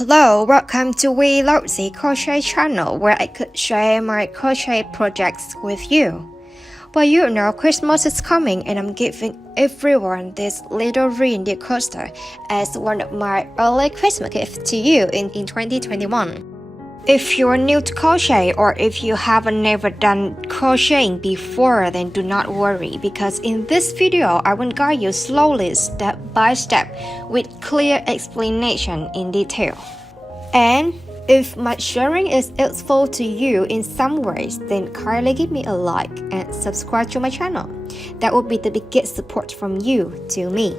Hello, welcome to We Lousy Crochet channel where I could share my crochet projects with you. Well, you know Christmas is coming and I'm giving everyone this little reindeer coaster as one of my early Christmas gifts to you in 2021. If you are new to crochet or if you haven't never done crocheting before, then do not worry because in this video I will guide you slowly step by step with clear explanation in detail. And if my sharing is useful to you in some ways, then kindly give me a like and subscribe to my channel. That would be the biggest support from you to me.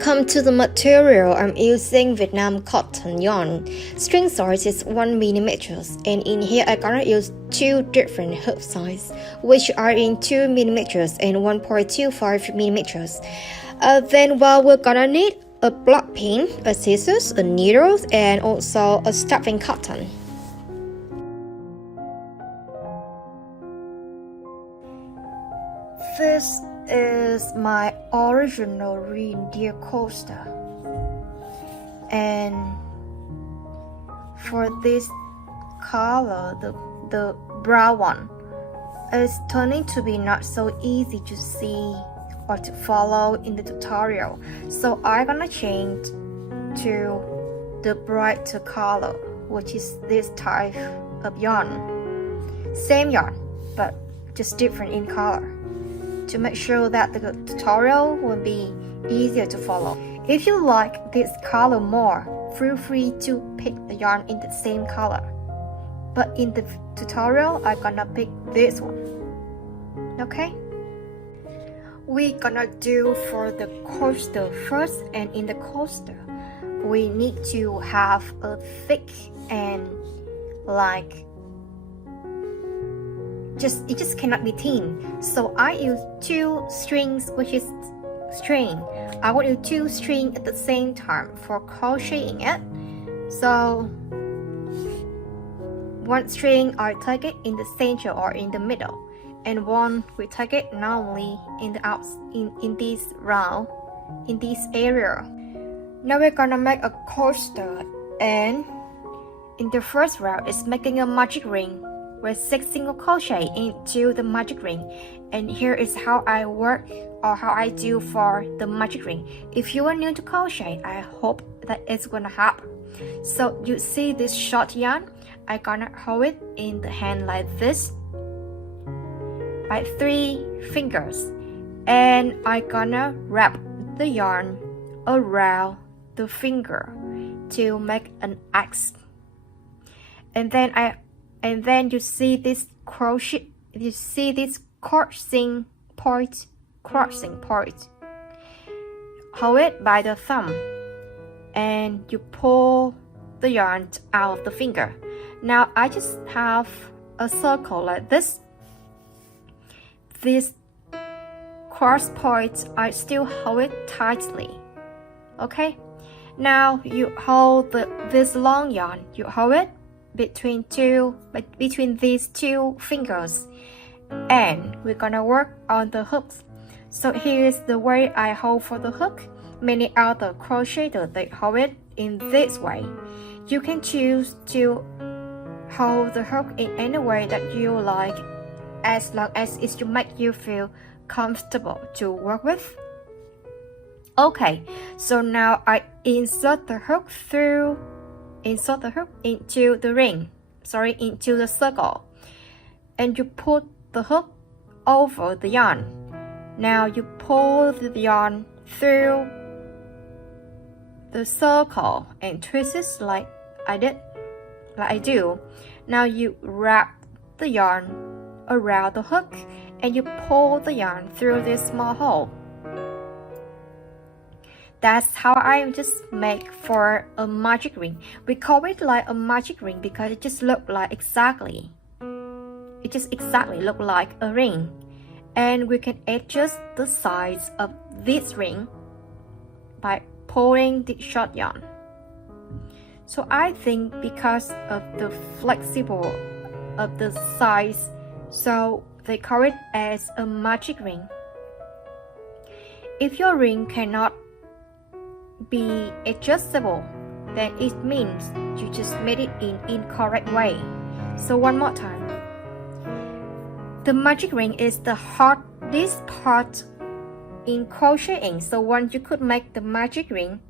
Come to the material, I'm using Vietnam cotton yarn. String size is 1mm and in here I'm gonna use two different hook size which are in 2mm and 1.25mm. Then we're gonna need a block pin, a scissors, a needle and also a stuffing cotton. This is my original reindeer coaster, and for this color, the brown one is turning to be not so easy to see or to follow in the tutorial, so I'm gonna change to the brighter color, which is this type of yarn. Same yarn but just different in color, to make sure that the tutorial will be easier to follow. If you like this color more, feel free to pick the yarn in the same color. But in the tutorial, I'm gonna pick this one. Okay? We're gonna do for the coaster first, and in the coaster, we need to have a thick and it just cannot be thin. So I use two strings, which is string. I will use two strings at the same time for crocheting it. So one string I take it in the center or in the middle, and one we take it normally in the in this round, in this area. Now we're gonna make a coaster, and in the first round is making a magic ring with 6 single crochet into the magic ring. And here is how I work or how I do for the magic ring. If you are new to crochet, I hope that it's gonna help. So you see this short yarn, I gonna hold it in the hand like this by 3 fingers, and I gonna wrap the yarn around the finger to make an X. And then you see this crochet, you see this crossing point. Hold it by the thumb and you pull the yarn out of the finger. Now I just have a circle like this. This cross point, I still hold it tightly. Okay? Now you hold this long yarn, you hold it between these 2 fingers, and we're gonna work on the hooks. So here's the way I hold for the hook. Many other crocheters, they hold it in this way. You can choose to hold the hook in any way that you like, as long as it will make you feel comfortable to work with. Okay, so now I insert the hook into the ring, into the circle, and you put the hook over the yarn. Now you pull the yarn through the circle and twist it like I do. Now you wrap the yarn around the hook and you pull the yarn through this small hole. That's how I just make for a magic ring. We call it like a magic ring because it just look like exactly look like a ring. And we can adjust the size of this ring by pulling the short yarn. So I think because of the flexible of the size, so they call it as a magic ring. If your ring cannot be adjustable, then it means you just made it in incorrect way. So one more time. The magic ring is the hardest part in crocheting, so once you could make the magic ring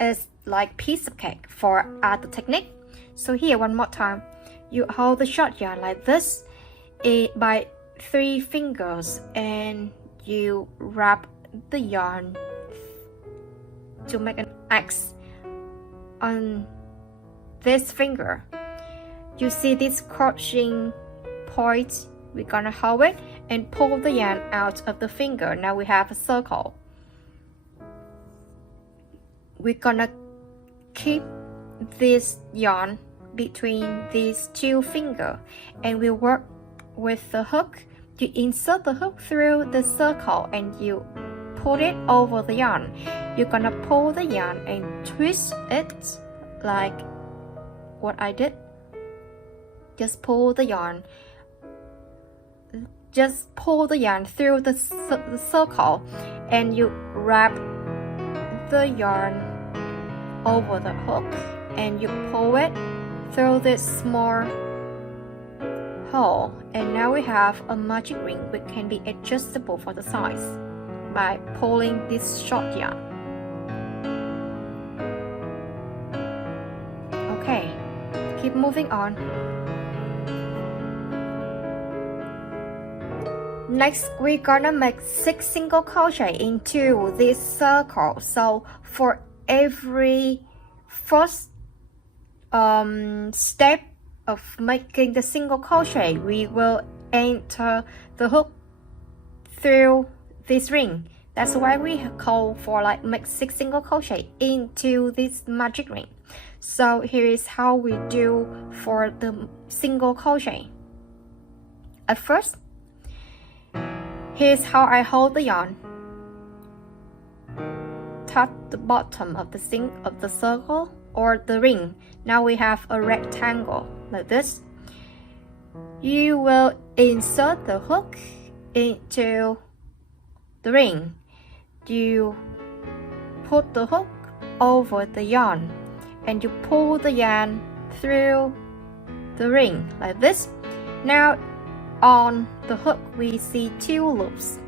is like piece of cake for other technique. So here one more time, you hold the short yarn like this by 3 fingers and you wrap the yarn to make an X on this finger. You see this crocheting point, we're gonna hold it and pull the yarn out of the finger. Now we have a circle. We're gonna keep this yarn between these 2 fingers and we work with the hook. You insert the hook through the circle and you pull it over the yarn. You're gonna pull the yarn and twist it like what I did. Just pull the yarn. Just pull the yarn through the circle and you wrap the yarn over the hook and you pull it through this small hole, and now we have a magic ring which can be adjustable for the size by pulling this short yarn. Okay, keep moving on. Next, we're gonna make 6 single crochet into this circle. So for every first step of making the single crochet, we will enter the hook through this ring. That's why we call for like make 6 single crochet into this magic ring. So here is how we do for the single crochet. At first, here's how I hold the yarn. Touch the bottom of the circle or the ring. Now we have a rectangle like this. You will insert the hook into the ring. You put the hook over the yarn and you pull the yarn through the ring like this. Now on the hook we see 2 loops.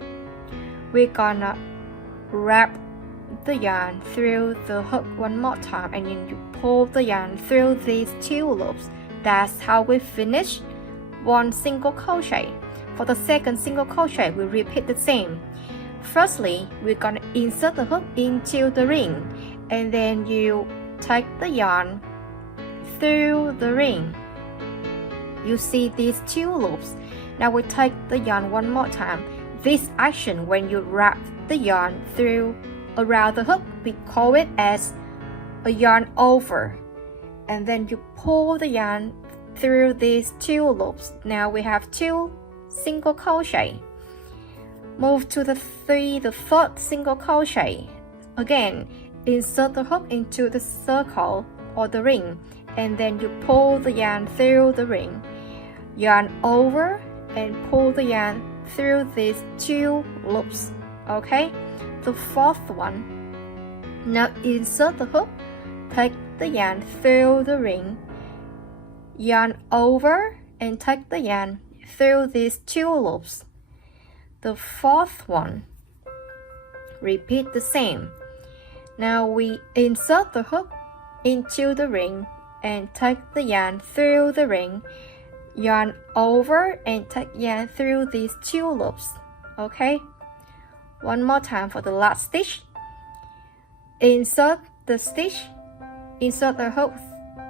We're gonna wrap the yarn through the hook one more time and then you pull the yarn through these 2 loops. That's how we finish one single crochet. For the second single crochet, we repeat the same. Firstly, we're gonna insert the hook into the ring and then you take the yarn through the ring. You see these 2 loops. Now we take the yarn one more time. This action, when you wrap the yarn through around the hook, we call it as a yarn over. And then you pull the yarn through these 2 loops. Now we have 2 single crochet. Move to the third single crochet. Again, insert the hook into the circle or the ring and then you pull the yarn through the ring. Yarn over and pull the yarn through these 2 loops. Okay, the fourth one. Now insert the hook, take the yarn through the ring, yarn over and take the yarn through these 2 loops. The fourth one, repeat the same. Now we insert the hook into the ring and take the yarn through the ring, yarn over and take yarn through these 2 loops. Okay, one more time for the last stitch. Insert the hook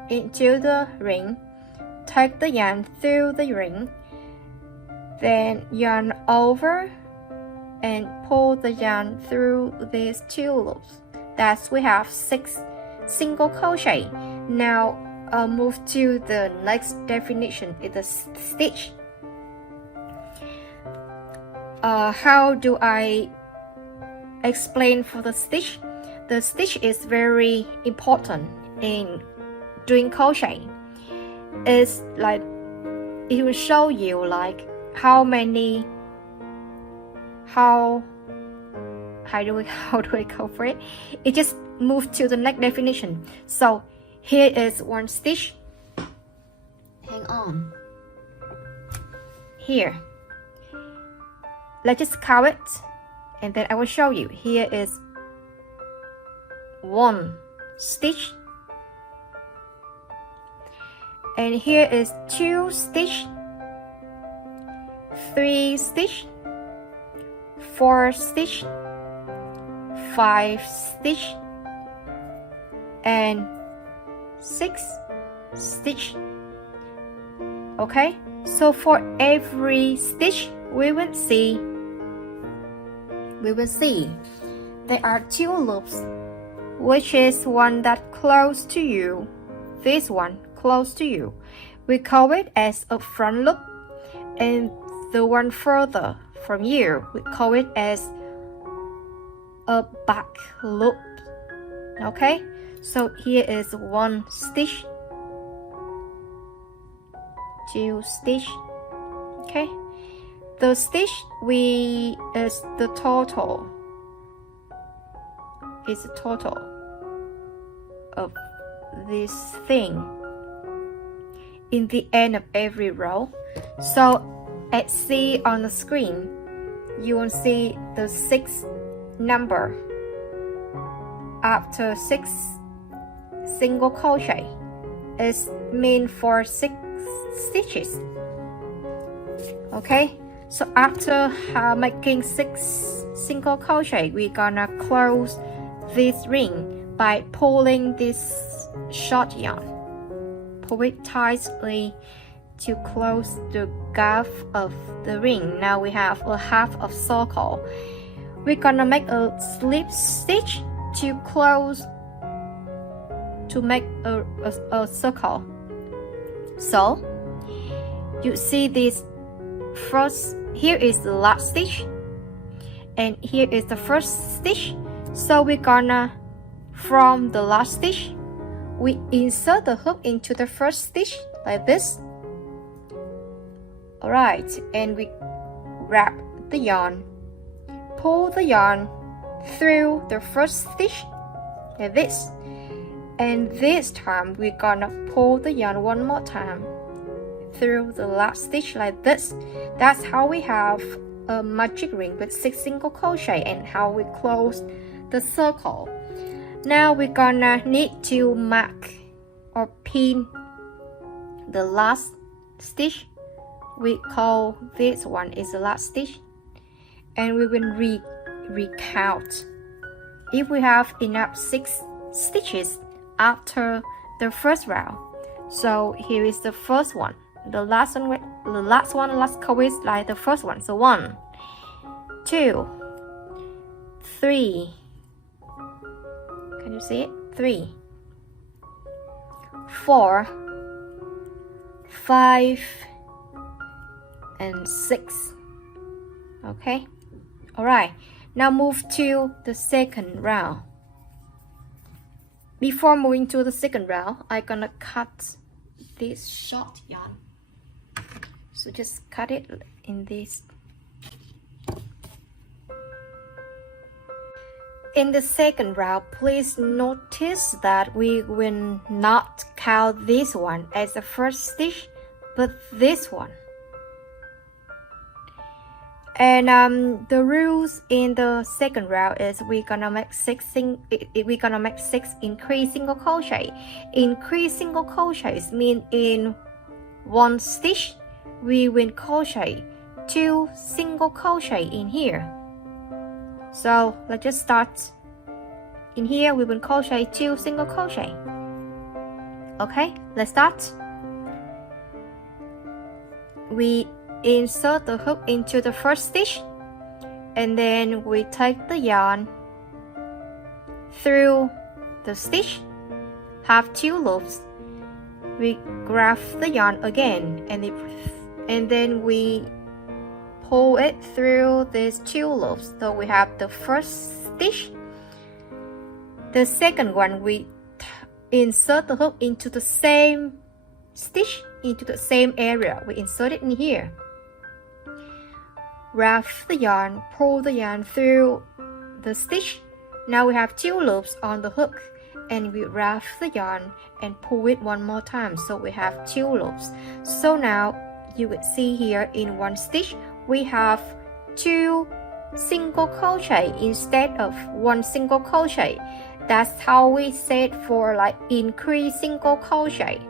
into the ring, take the yarn through the ring, then yarn over and pull the yarn through these 2 loops. That's we have 6 single crochet. Now move to the next definition, is the stitch. How do I explain for the stitch? The stitch is very important in doing crochet. It's like it will show you like how do we go for it? It just move to the next definition. So Here is one stitch. Hang on. Here. Let's just count it, and then I will show you. Here is one stitch, and here is two stitch, three stitch, four stitch, five stitch, and six stitch. Okay, so for every stitch we will see there are two loops, which is one that close to you, this one close to you. We call it as a front loop, and the one further from you, we call it as a back loop. Okay, so here is one stitch, two stitch. Okay, the stitch is the total. It's the total of this thing in the end of every row. So as see on the screen, you will see the 6 number after 6 single crochet is meant for 6 stitches. Okay, so after making 6 single crochet, we're gonna close this ring by pulling this short yarn. Pull it tightly to close the gap of the ring. Now we have a half of circle. We're gonna make a slip stitch to close, to make a circle. So you see this first, here is the last stitch, and here is the first stitch. So we're gonna, from the last stitch, we insert the hook into the first stitch like this. Alright, and we wrap the yarn, pull the yarn through the first stitch like this, and this time we're gonna pull the yarn one more time through the last stitch like this. That's how we have a magic ring with 6 single crochet and how we close the circle. Now we're gonna need to mark or pin the last stitch. We call this one is the last stitch, and we will recount if we have enough 6 stitches after the first round. So here is the first one. The last color is like the first one. So 1, 2, 3. Can you see it? 3, 4, 5, and 6. Okay. Alright. Now move to the second round. Before moving to the second round, I'm gonna cut this short yarn. So just cut it in this. In the second round, please notice that we will not count this one as the first stitch, but this one. And the rules in the second round is we're gonna make 6 increase single crochet. Increase single crochets mean in one stitch we will crochet 2 single crochet in here. So let's just start. In here we will crochet 2 single crochet. Okay, let's start. We insert the hook into the first stitch, and then we take the yarn through the stitch, have 2 loops. We grab the yarn again, and then we pull it through these 2 loops. So we have the first stitch. The second one, we insert the hook into the same stitch, into the same area. We insert it in here. Wrap the yarn, pull the yarn through the stitch. Now we have 2 loops on the hook, and we wrap the yarn and pull it one more time, so we have 2 loops. So now you will see here in one stitch we have 2 single crochet instead of 1 single crochet. That's how we said for like increase single crochet.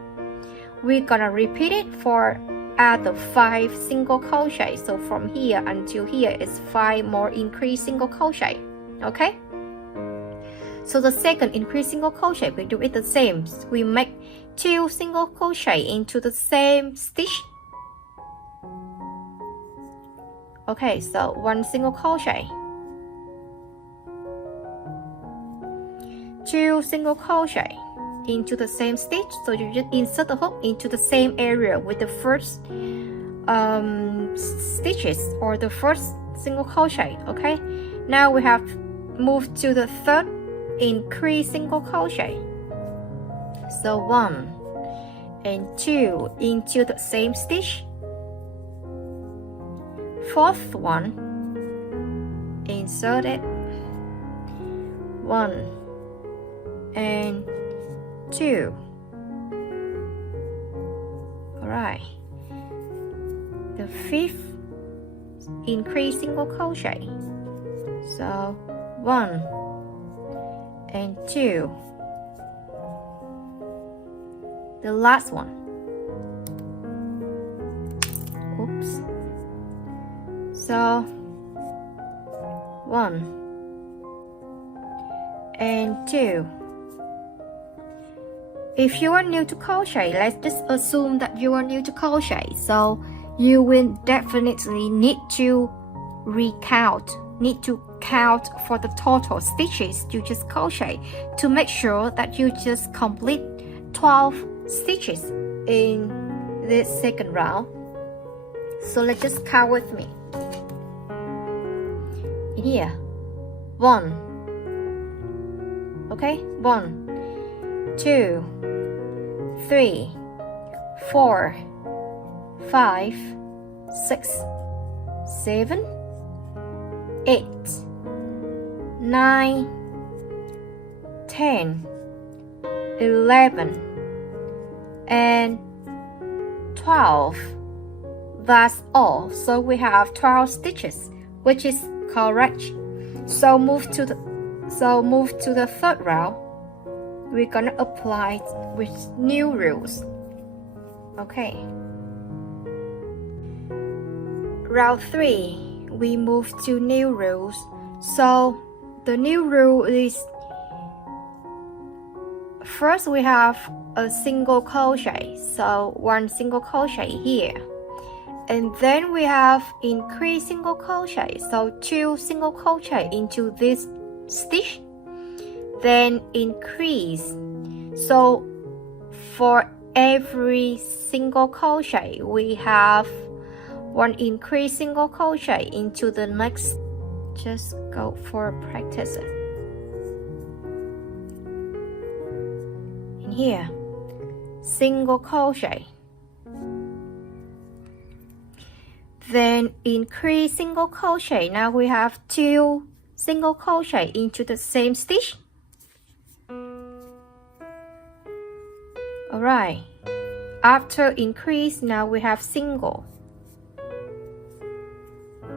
We're gonna repeat it for other 5 single crochet. So from here until here is 5 more increase single crochet. Okay, so the second increase single crochet we do it the same. We make 2 single crochet into the same stitch. Okay, so 1 single crochet, 2 single crochet into the same stitch. So you just insert the hook into the same area with the first stitches or the first single crochet. Okay, now we have moved to the third increase single crochet. So 1 and 2 into the same stitch. Fourth one, insert it, 1 and 2. Alright, the fifth increase single crochet. So 1 and 2. The last one. Oops. So 1 and 2. If you are new to crochet, let's just assume that you are new to crochet. So you will definitely need to count for the total stitches you just crochet to make sure that you just complete 12 stitches in this second round. So let's just count with me. In here, 1, okay, 1, 2, 3, 4, 5, 6, 7, 8, 9, 10, 11, and 12. That's all. So we have 12 stitches, which is correct. So move to the third round. We're gonna apply with new rules. Okay. Round 3, we move to new rules. So the new rule is, first we have a single crochet, so 1 single crochet here, and then we have increase single crochet, so 2 single crochet into this stitch, then increase. So for every single crochet we have 1 increase single crochet into the next. Just go for practice it. In here, single crochet, then increase single crochet. Now we have 2 single crochet into the same stitch. Alright, after increase, now we have single.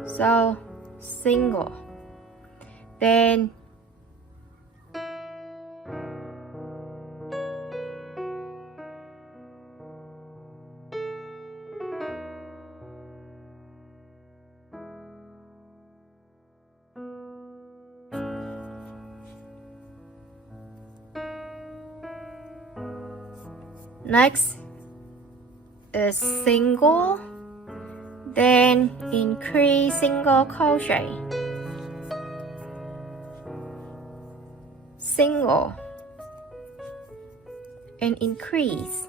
So single, then next is single, then increase single crochet, single, and increase.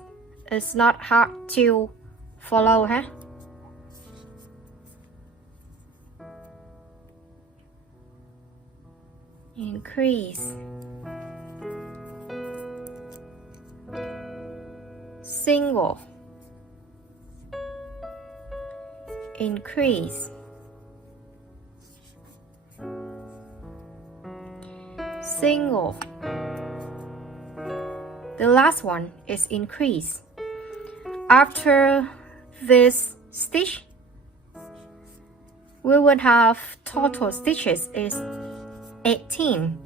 It's not hard to follow, huh? Increase, single, increase, single, The last one is increase. After this stitch, we will have total stitches is 18.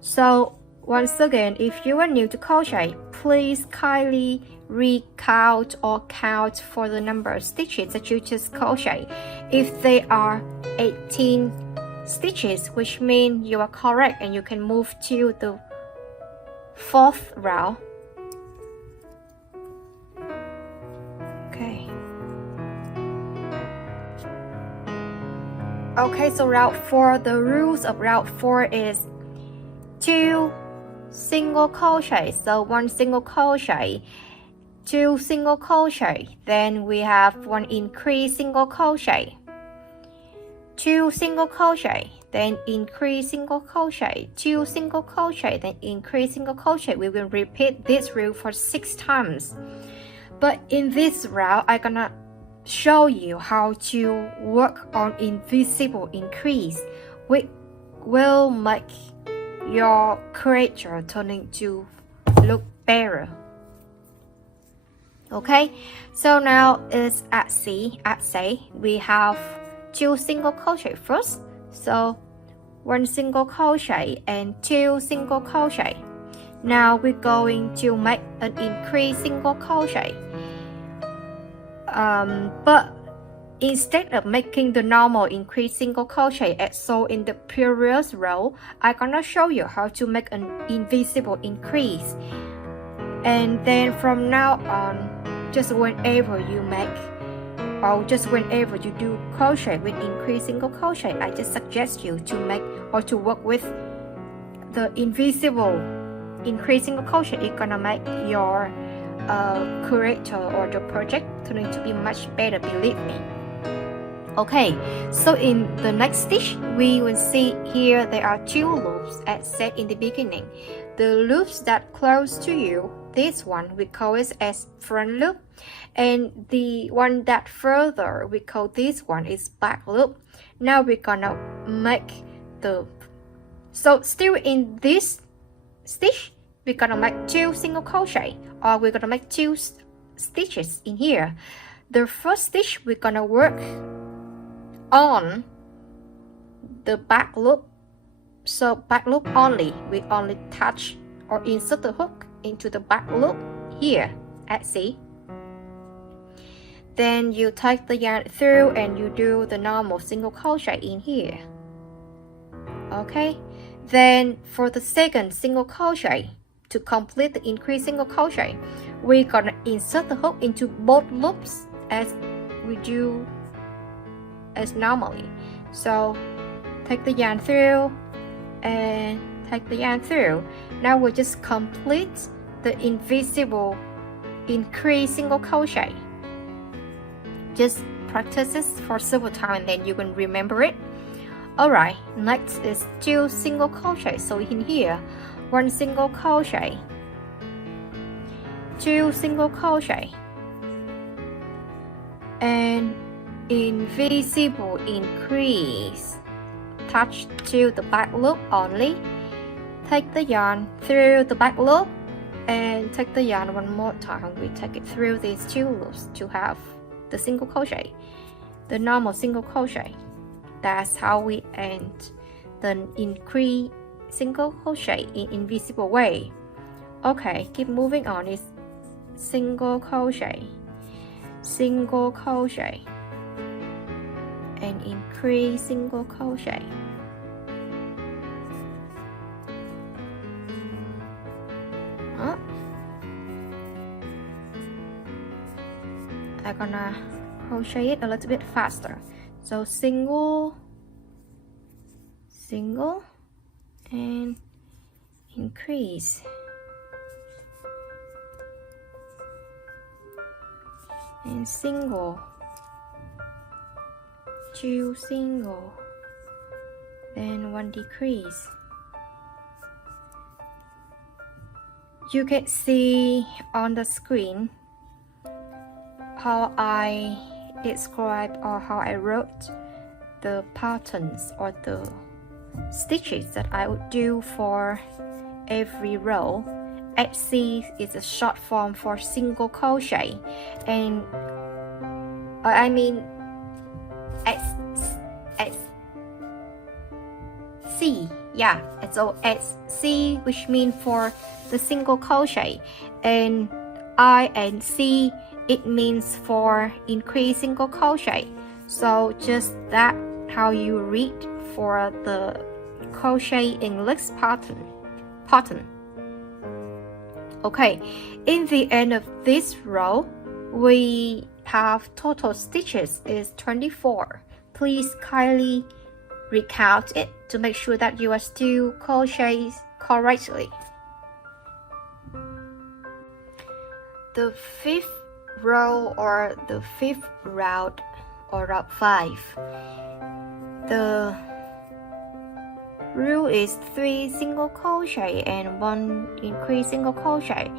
So once again, if you are new to crochet, please kindly recount or count for the number of stitches that you just crochet. If they are 18 stitches, which means you are correct and you can move to the 4th row. Okay, so route 4, the rules of route 4 is 2 single crochet, so 1 single crochet, 2 single crochet, then we have 1 increase single crochet, 2 single crochet, then increase single crochet, 2 single crochet, then increase single crochet. We will repeat this rule for 6 times. But in this route, I'm gonna show you how to work on invisible increase, which will make your creature turning to look better. Okay, so now it's at C. At C, we have 2 single crochet first, so 1 single crochet and 2 single crochet. Now we're going to make an increase single crochet. But instead of making the normal increase single crochet as so in the previous row, I'm gonna show you how to make an invisible increase. And then from now on, just whenever you make or just whenever you do crochet with increase single crochet, I just suggest you to make or to work with the invisible increase single crochet. It's gonna make your creator or the project turning to be much better, believe me. Okay, so in the next stitch, we will see here there are 2 loops as said in the beginning. The loops that close to you, this one we call it as front loop, and the one that further we call this one is back loop. Now we're gonna make the, so still in this stitch, we're gonna make 2 single crochet, or we're gonna make 2 stitches in here. The first stitch we're gonna work on the back loop. So back loop only, we only touch or insert the hook into the back loop here at C. Then you take the yarn through and you do the normal single crochet in here. Okay, then for the second single crochet, to complete the increase single crochet, we're gonna insert the hook into both loops as we do as normally. So take the yarn through and take the yarn through. Now we'll just complete the invisible increase single crochet. Just practice this for several times and then you can remember it. Alright, next is 2 single crochet. So in here, 1 single crochet, 2 single crochet, and invisible increase. Touch to the back loop only. Take the yarn through the back loop and take the yarn one more time. We take it through these 2 loops to have the single crochet, the normal single crochet. That's how we end the increase single crochet in invisible way. Okay, keep moving on. It's single crochet, single crochet, and increase single crochet. I'm gonna crochet it a little bit faster. So single, single, and increase, and single, 2 single, then 1 decrease. You can see on the screen how I describe or how I wrote the patterns or the stitches that I would do for every row, SC is a short form for single crochet, and I mean SC, yeah, so SC, which means for the single crochet, and I and C, it means for increased single crochet. So just that how you read for the crochet English pattern. Okay, in the end of this row, we have total stitches is 24. Please kindly recount it to make sure that you are still crocheting correctly. The fifth row or the fifth round or round 5. The rule is 3 single crochet and 1 increase single crochet,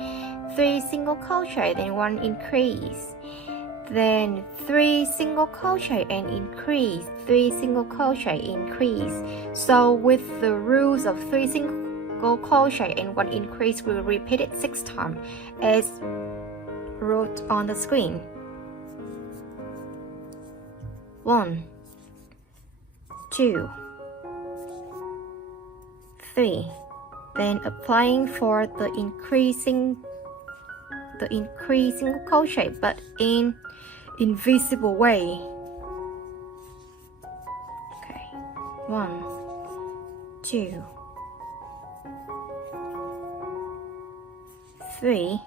3 single crochet then 1 increase, then 3 single crochet and increase, 3 single crochet increase. So with the rules of 3 single crochet and 1 increase, we'll repeat it 6 times as wrote on the screen. 1, 2, 3, then applying for the increasing single crochet but in invisible way. Okay, 1, 2, 3,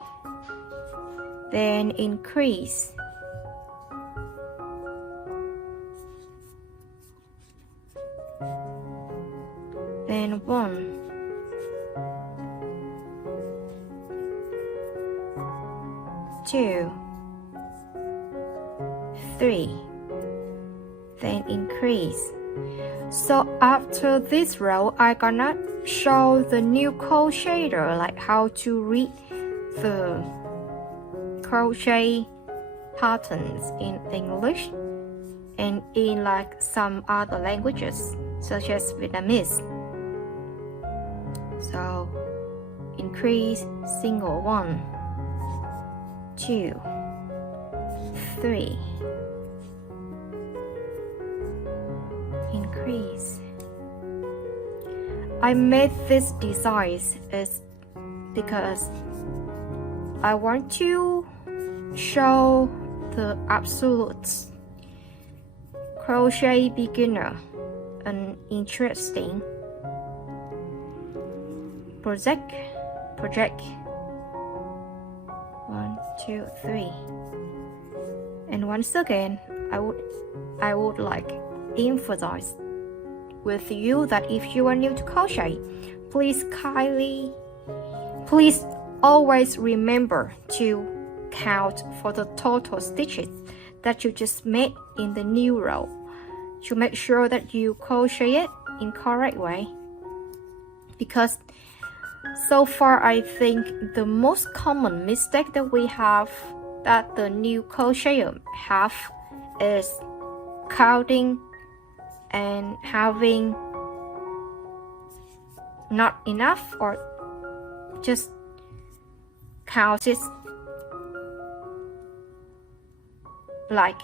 then increase, then 1, 2, 3, then increase. So after this row, I'm gonna show the new crocheter, like how to read the crochet patterns in English and in like some other languages such as Vietnamese. So increase single, 1, 2, 3, increase. I made this design is because I want to show the absolute crochet beginner an interesting project. 1, 2, 3. And once again, I would like emphasize with you that if you are new to crochet, please always remember to count for the total stitches that you just made in the new row to make sure that you crochet it in correct way. Because so far I think the most common mistake that we have that the new crocheter have is counting and having not enough or just count it like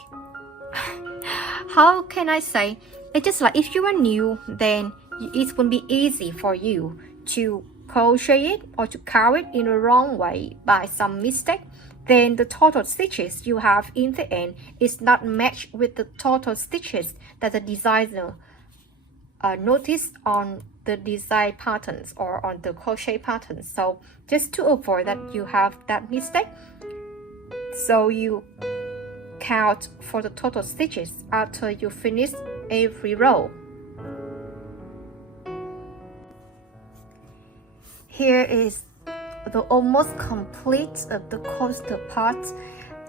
how can I say, it's just like if you are new, then it will be easy for you to crochet it or to count it in the wrong way by some mistake. Then the total stitches you have in the end is not matched with the total stitches that the designer noticed on the design patterns or on the crochet patterns. So just to avoid that you have that mistake, so you count for the total stitches after you finish every row. Here is the almost complete of the coaster part,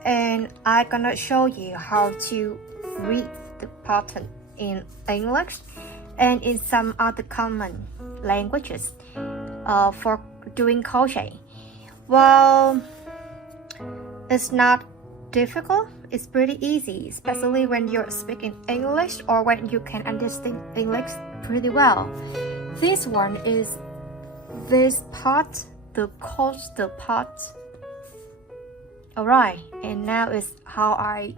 and I'm gonna show you how to read the pattern in English and in some other common languages for doing crochet. Well, it's not difficult, it's pretty easy, especially when you're speaking English or when you can understand English pretty well. This one is this part the coastal part. Alright, and now is how I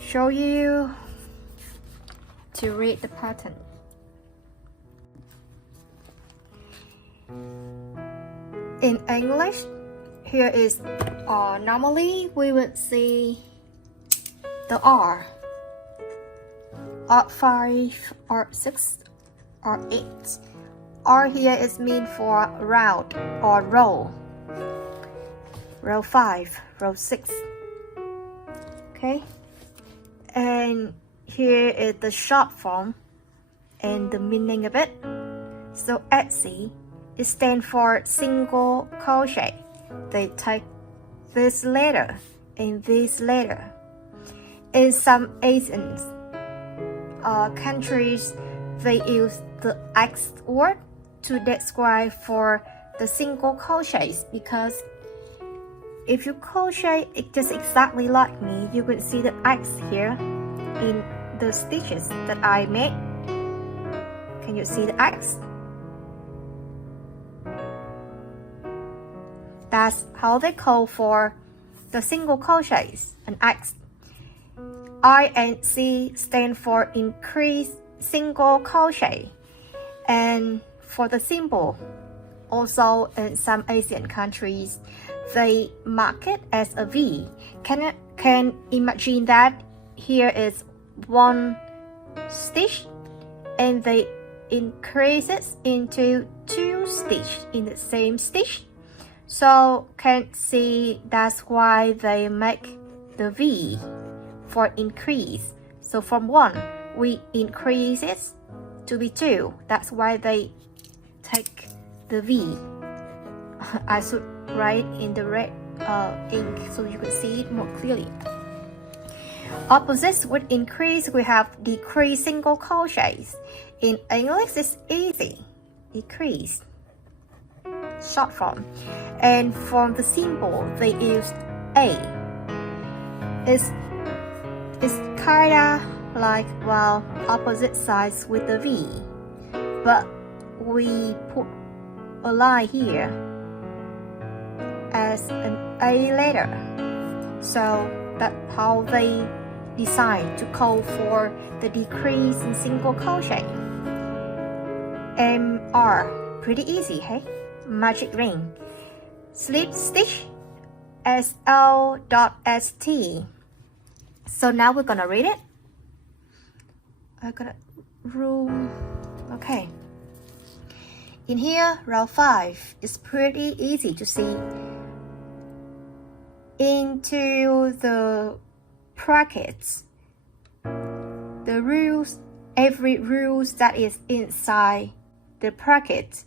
show you to read the pattern. In English, here is normally we would see the R, R5, R6, R8. R here is mean for round or row. Row 5, row 6. Okay, and here is the short form and the meaning of it. So Etsy, it stands for single crochet. They take this letter and this letter. In some Asian countries, they use the X word to describe for the single crochets, because if you crochet it just exactly like me, you can see the X here in the stitches that I made. Can you see the X? That's how they call for the single crochets, an X. I and C stand for increase single crochet, and for the symbol, also in some Asian countries, they mark it as a V. Can imagine that here is one stitch, and they increase it into 2 stitches in the same stitch. So can see that's why they make the V for increase. So from 1, we increase it to be 2. That's why they take the V. I should write in the red ink so you can see it more clearly. Opposites with increase, we have decrease single crochets. In English, it's easy. Decrease. Short form. And from the symbol, they use A. It's kinda like, well, opposite sides with the V, but we put a line here as an A letter. So that's how they decide to call for the decrease in single crochet. MR, pretty easy, hey? Magic ring. Slip stitch SL.ST. So now we're gonna read it. I'm gonna room. Okay. In here, row 5 is pretty easy to see. Into the brackets, the rules, every rules that is inside the bracket,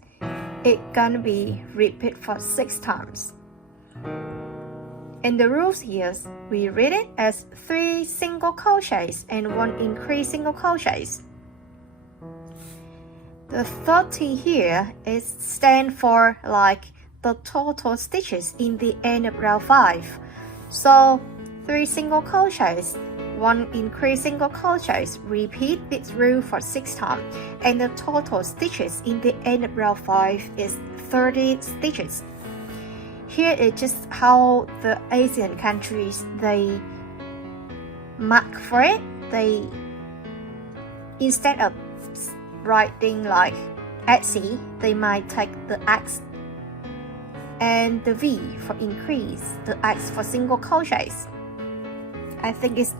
it gonna be repeat for 6 times. And the rules here, we read it as 3 single crochets and 1 increase single crochets. The 30 here is stand for like the total stitches in the end of row 5. So 3 single crochets, 1 increase single crochets, repeat this rule for 6 times, and the total stitches in the end of row 5 is 30 stitches. Here is just how the Asian countries, they mark for it. They, instead of writing like Etsy, they might take the X and the V for increase, the X for single crochets. I think it's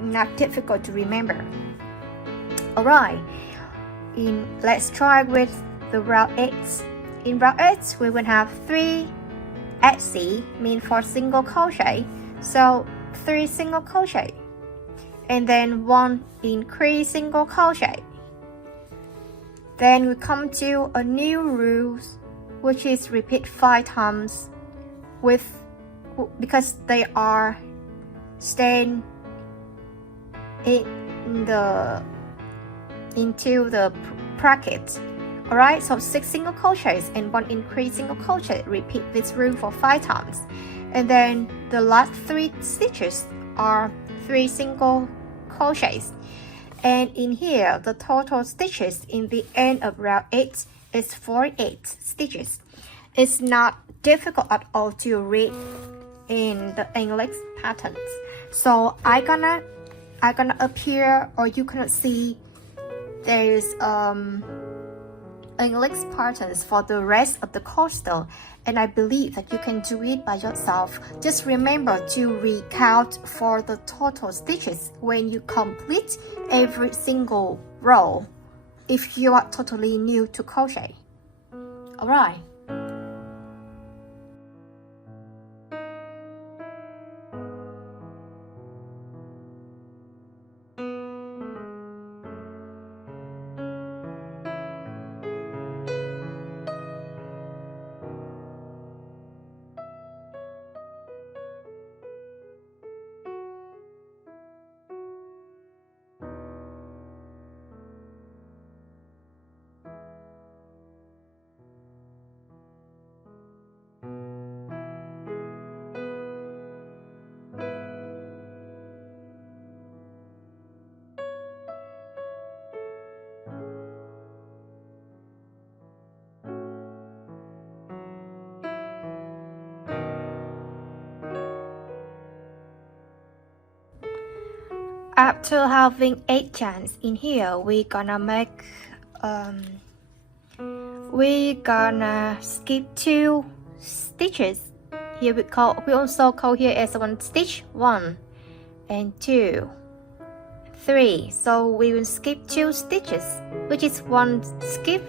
not difficult to remember. Alright, let's try with the row 8. In row 8, we will have 3 Etsy, mean for single crochet, so 3 single crochet, and then 1 increase single crochet. Then we come to a new rule, which is repeat 5 times with, because they are stand into the bracket. Alright, so 6 single crochets and 1 increase single crochet. Repeat this rule for 5 times. And then the last 3 stitches are 3 single crochets. And in here, the total stitches in the end of row 8 is 48 stitches. It's not difficult at all to read in the English patterns. So I gonna appear, or you cannot see there's English patterns for the rest of the coastal, and I believe that you can do it by yourself. Just remember to recount for the total stitches when you complete every single row if you are totally new to crochet. Alright. After having 8 chains in here, we're gonna skip 2 stitches. Here we also call here as 1 stitch, 1 and 2, 3. So we will skip 2 stitches, which is 1 skip,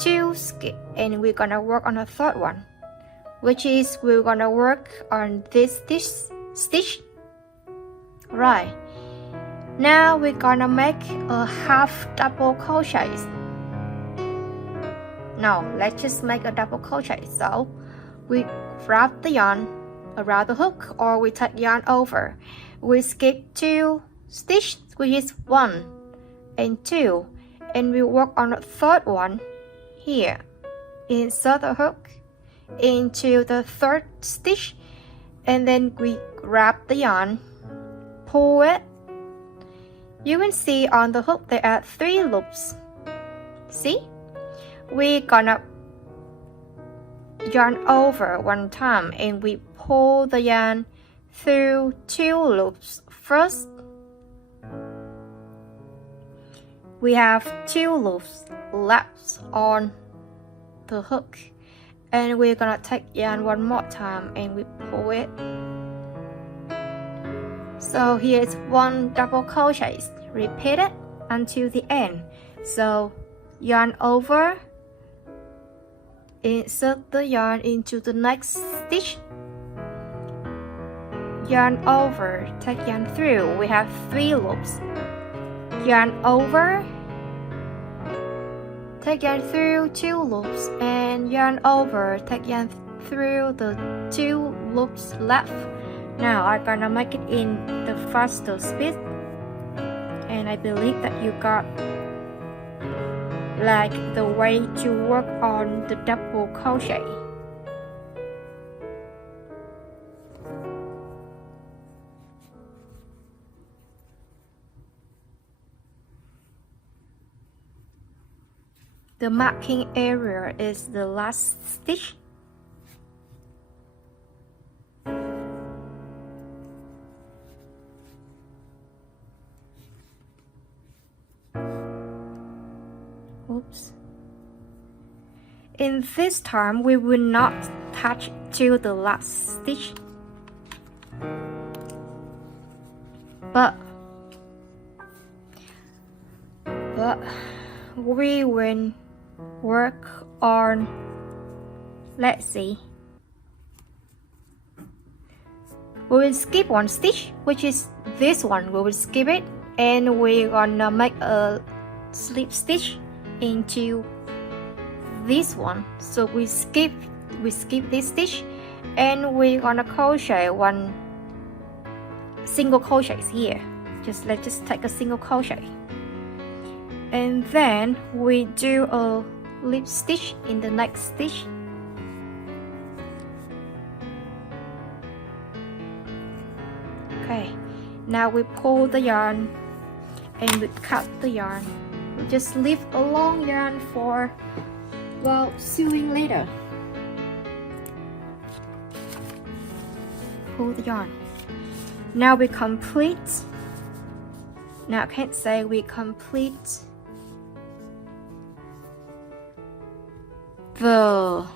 2 skip, and we're gonna work on a third one, which is we're gonna work on this stitch. Right. Now we're gonna make a half double crochet. Now let's just make a double crochet. So we wrap the yarn around the hook, or we take yarn over. We skip 2 stitches, which is 1 and 2, and we work on the third one here. Insert the hook into the third stitch, and then we wrap the yarn, pull it. You can see on the hook there are 3 loops. See? We're gonna yarn over 1 time, and we pull the yarn through 2 loops. First, we have 2 loops left on the hook, and we're gonna take yarn 1 more time and we pull it. So here's 1 double crochet. Repeat it until the end. So yarn over, insert the yarn into the next stitch, yarn over, take yarn through. We have 3 loops. Yarn over, take yarn through 2 loops, and yarn over, take yarn through the 2 loops left. Now I'm gonna make it in the faster speed, and I believe that you got like the way to work on the double crochet. The marking area is the last stitch. Oops. In this time, we will not touch to the last stitch, but we will work on, let's see, we will skip 1 stitch, which is this one. We will skip it, and we're gonna make a slip stitch into this one. So we skip this stitch, and we're gonna crochet 1 single crochet here. Let's just take a single crochet, and then we do a lip stitch in the next stitch. Okay, now we pull the yarn and we cut the yarn. We just leave a long yarn for, well, sewing later. pull the yarn. Now we complete. Now I can't say we complete the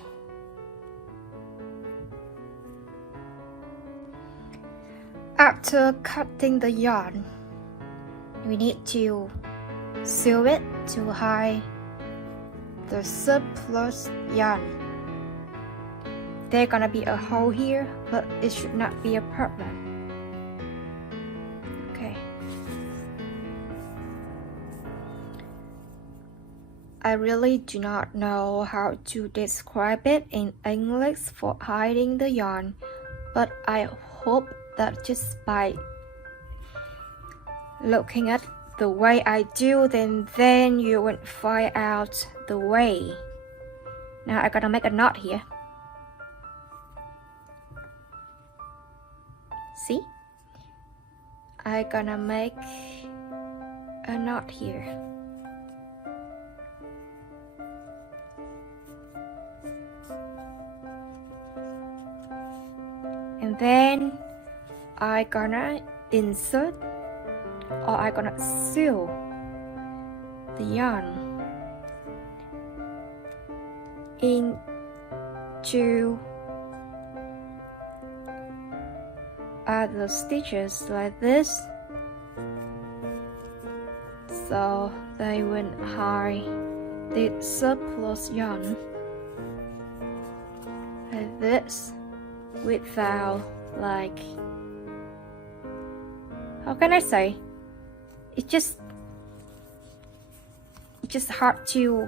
after cutting the yarn, we need to sew it to hide the surplus yarn. There's gonna be a hole here, but it should not be a problem. Okay. I really do not know how to describe it in English for hiding the yarn, but I hope that just by looking at the way I do, then you will find out the way. Now I'm gonna make a knot here. See? I'm gonna make a knot here. And then I'm gonna insert or I'm gonna sew the yarn into other stitches like this, so they will hide the surplus yarn like this without, like, how can I say, it's just hard to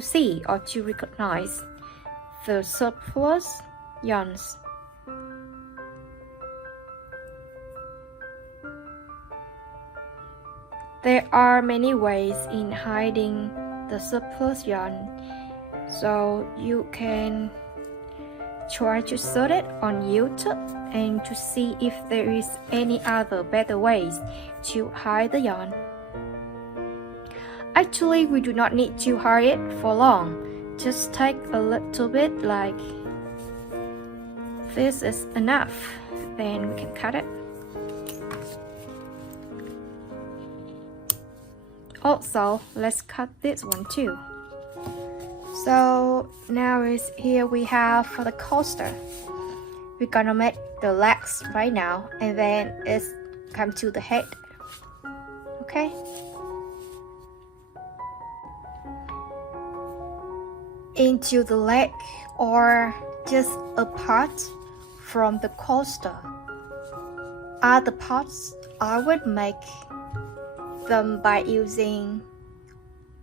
see or to recognize the surplus yarns. There are many ways in hiding the surplus yarn, so you can try to search it on YouTube and to see if there is any other better ways to hide the yarn. Actually, we do not need to hide it for long. Just take a little bit, like this is enough. Then we can cut it. Also, let's cut this one too. So now is here we have for the coaster. We're gonna make the legs right now, and then it's come to the head. Okay. Into the leg, or just apart from the coaster. Other parts I would make them by using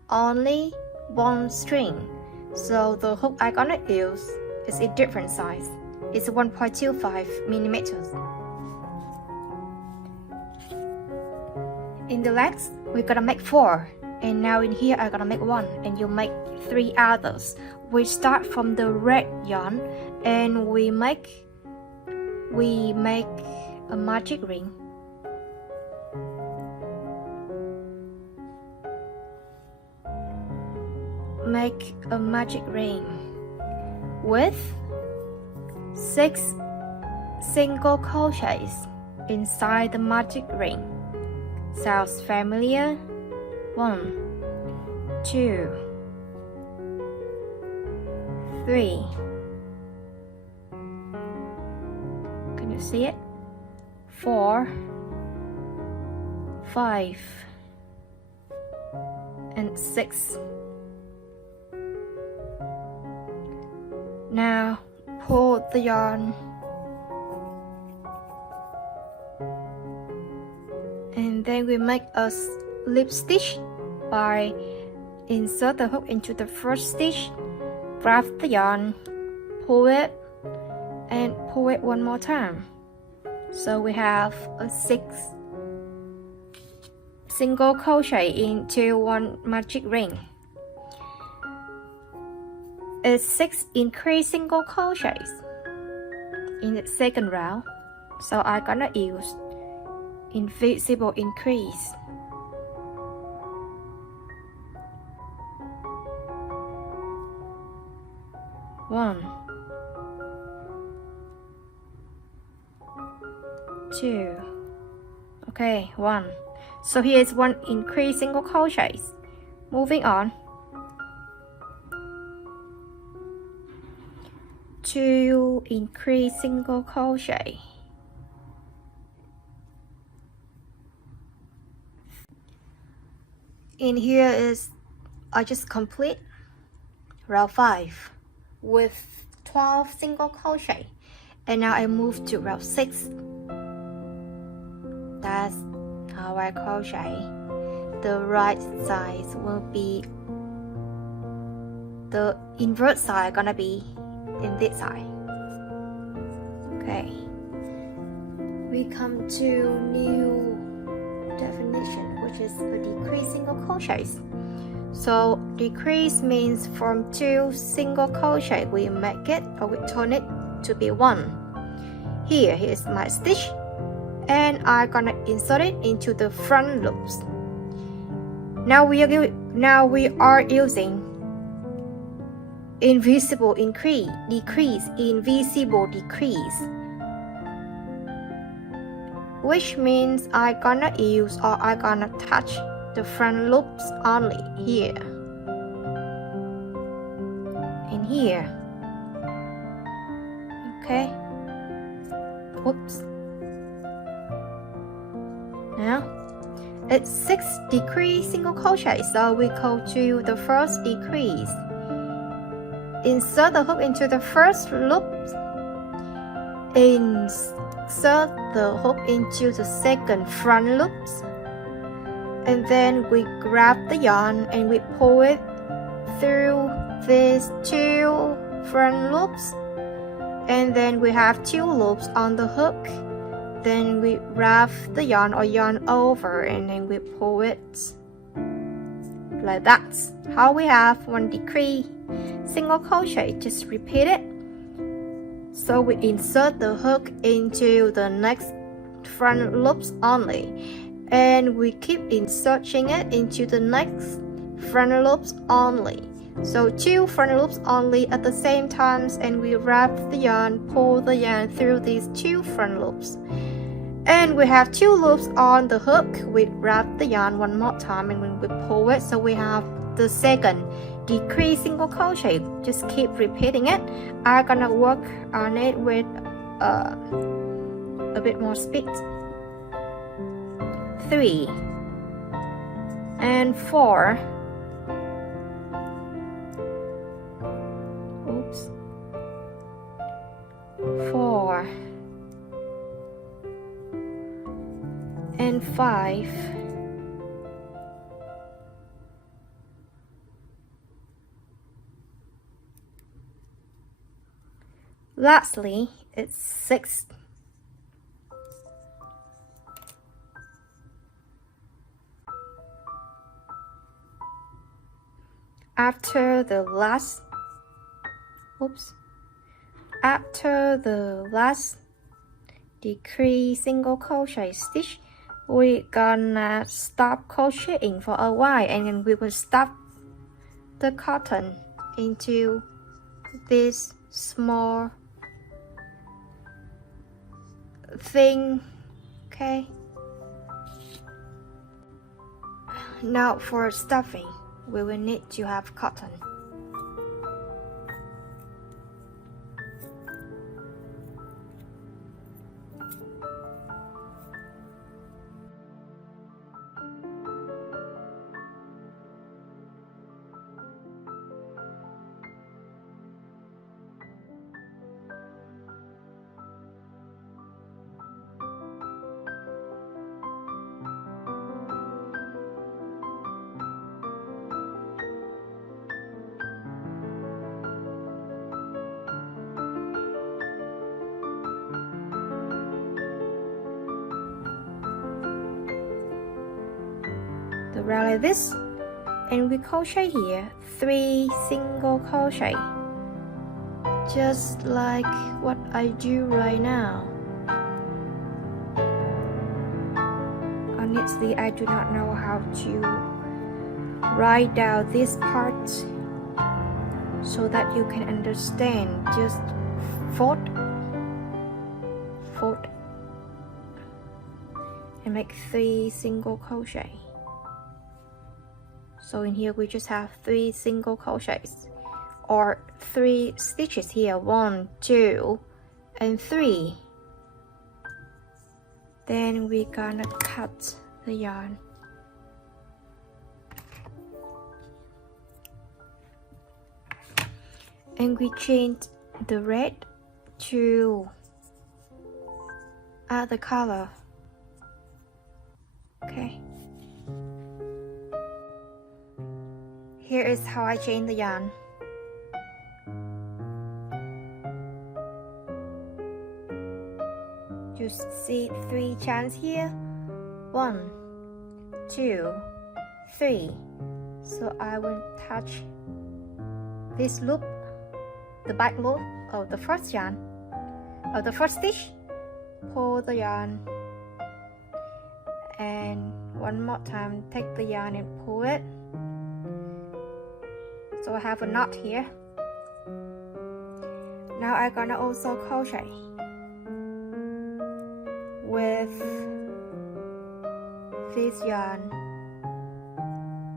only one string. So the hook I'm gonna use is a different size. It's 1.25 millimeters. In the legs, we're gonna make 4. And now in here, I'm gonna make 1, and you make 3 others. We start from the red yarn, and we make a magic ring. Make a magic ring with 6 single crochets inside the magic ring. Sounds familiar? 1, 2, 3. Can you see it? 4, 5, and 6. Now pull the yarn and then we make a slip stitch by insert the hook into the first stitch, grab the yarn, pull it, and pull it one more time. So we have a 6 single crochet into one magic ring. It's 6 increased single crochets in the second round, so I'm gonna use invisible increase. One, 2. Okay, 1. So here is 1 increase single crochet. Moving on. 2 increase single crochet. In here is I just complete round 5 with 12 single crochet, and now I move to round 6. That's how I crochet. The right side will be, the invert side gonna be in this side. Okay, we come to new definition, which is a decrease single crochets. So decrease means from 2 single crochet we make it, or we turn it to be 1. Here's my stitch, and I'm gonna insert it into the front loops. Now we are using invisible increase, decrease, invisible decrease, which means I'm gonna use, or I'm gonna touch the front loops only here and here. Okay. Oops. Now it's 6 decrease single crochet, so we go to the first decrease. Insert the hook into the first loop. Insert the hook into the second front loops. And then we grab the yarn and we pull it through these 2 front loops. And then we have 2 loops on the hook. Then we wrap the yarn or yarn over, and then we pull it like that. How we have 1 decrease single crochet. Just repeat it. So we insert the hook into the next front loops only, and we keep inserting it into the next front loops only. So 2 front loops only at the same time, and we wrap the yarn, pull the yarn through these 2 front loops. And we have 2 loops on the hook. We wrap the yarn 1 more time, and when we pull it, so we have the second decrease single crochet. Just keep repeating it. I'm gonna work on it with a bit more speed. 3 and 4. Oops. 4 and 5. Lastly, it's 6. After the last decrease single crochet stitch, we're gonna stop crocheting for a while, and then we will stuff the cotton into this small thing. Okay, now for stuffing we will need to have cotton. The round like this, and we crochet here 3 single crochet, just like what I do right now. Honestly, I do not know how to write down this part so that you can understand. Just fold, fold, make 3 single crochet. So in here we just have 3 single crochets, or 3 stitches here, 1, 2, and 3. Then we're gonna cut the yarn. And we change the red to other color. Okay. Here is how I change the yarn. You see 3 chains here. 1, 2, 3. So I will touch this loop, the back loop of the first yarn, of the first stitch. Pull the yarn, and one more time take the yarn and pull it. So I have a knot here. Now I'm gonna also crochet with this yarn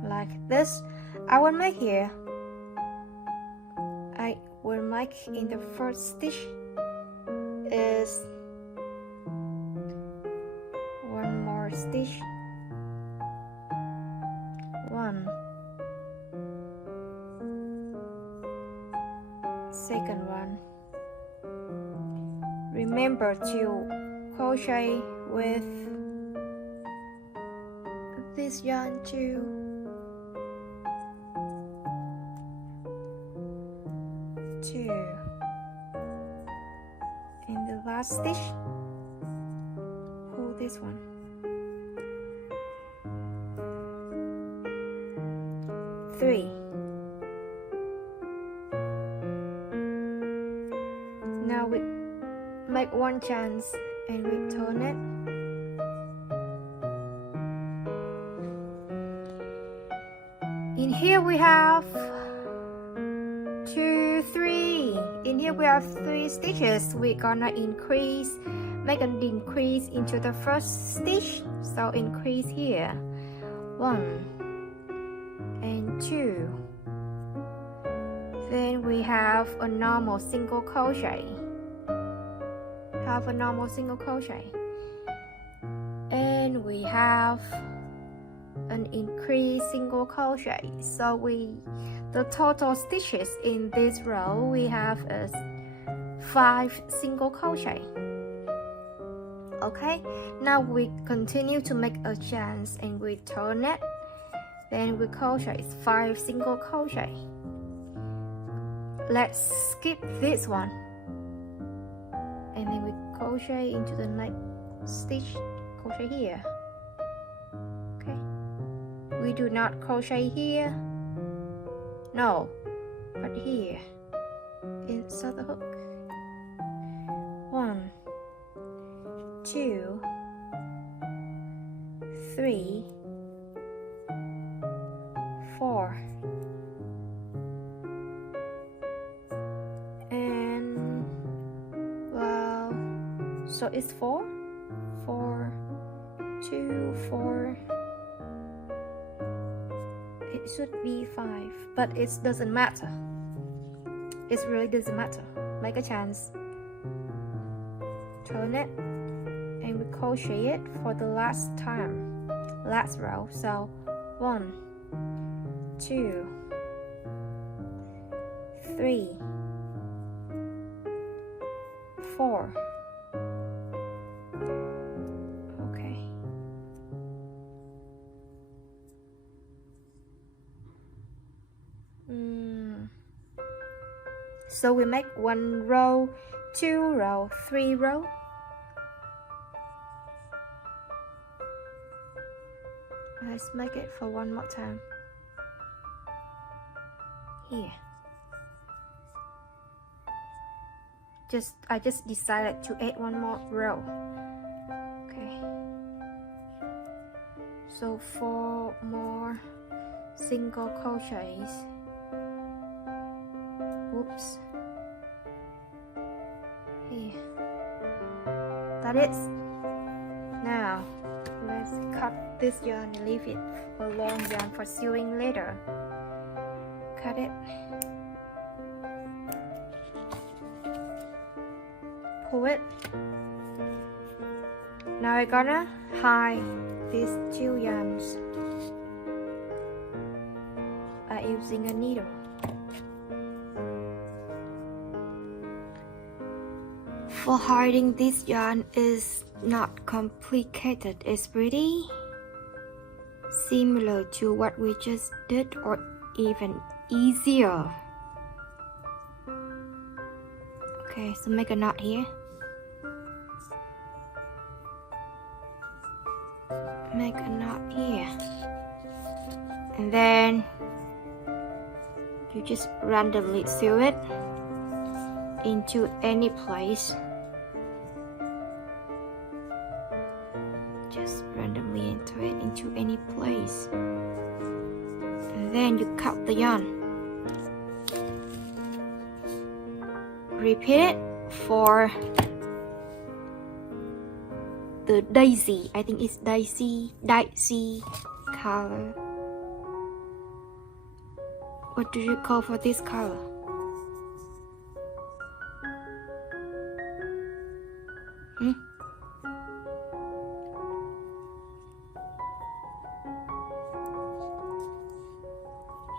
like this. I will make here, I will make in the first stitch is 1 more stitch, 1, second one. Remember to crochet with this yarn too. 2. In the last stitch, pull this one. 3. Now we make 1 chain and we turn it. In here we have 2, 3. In here we have 3 stitches. We're gonna increase, make an increase into the first stitch. So increase here, 1 and 2. Then we have a normal single crochet. Have a normal single crochet. And we have an increased single crochet. So the total stitches in this row we have is 5 single crochet. Okay, now we continue to make a chain and we turn it. Then we crochet 5 single crochet. Let's skip this one, and then we crochet into the next stitch, crochet here. Okay, we do not crochet here, no, but here inside the hook. 1, 2, 3, 4, and well, so it's 4, 4, 2, 4. It should be 5, but it doesn't matter. It really doesn't matter. Make a chance. Turn it, and we crochet it for the last time, last row. So 1, 2, 3, 4. Okay. So we make 1 row, 2 row, 3 row. Let's make it for 1 more time. Here. I just decided to add 1 more row. Okay. So 4 more single crochets. Oops. Here. That is. Now cut this yarn and leave it a long yarn for sewing later. Cut it. Pull it. Now I'm gonna hide these two yarns by using a needle. For hiding this yarn is not complicated. It's pretty similar to what we just did, or even easier. Okay, so make a knot here. Make a knot here. And then you just randomly sew it into any place. Just randomly enter it into any place. And then you cut the yarn. Repeat it for the daisy. I think it's daisy color. What do you call for this color?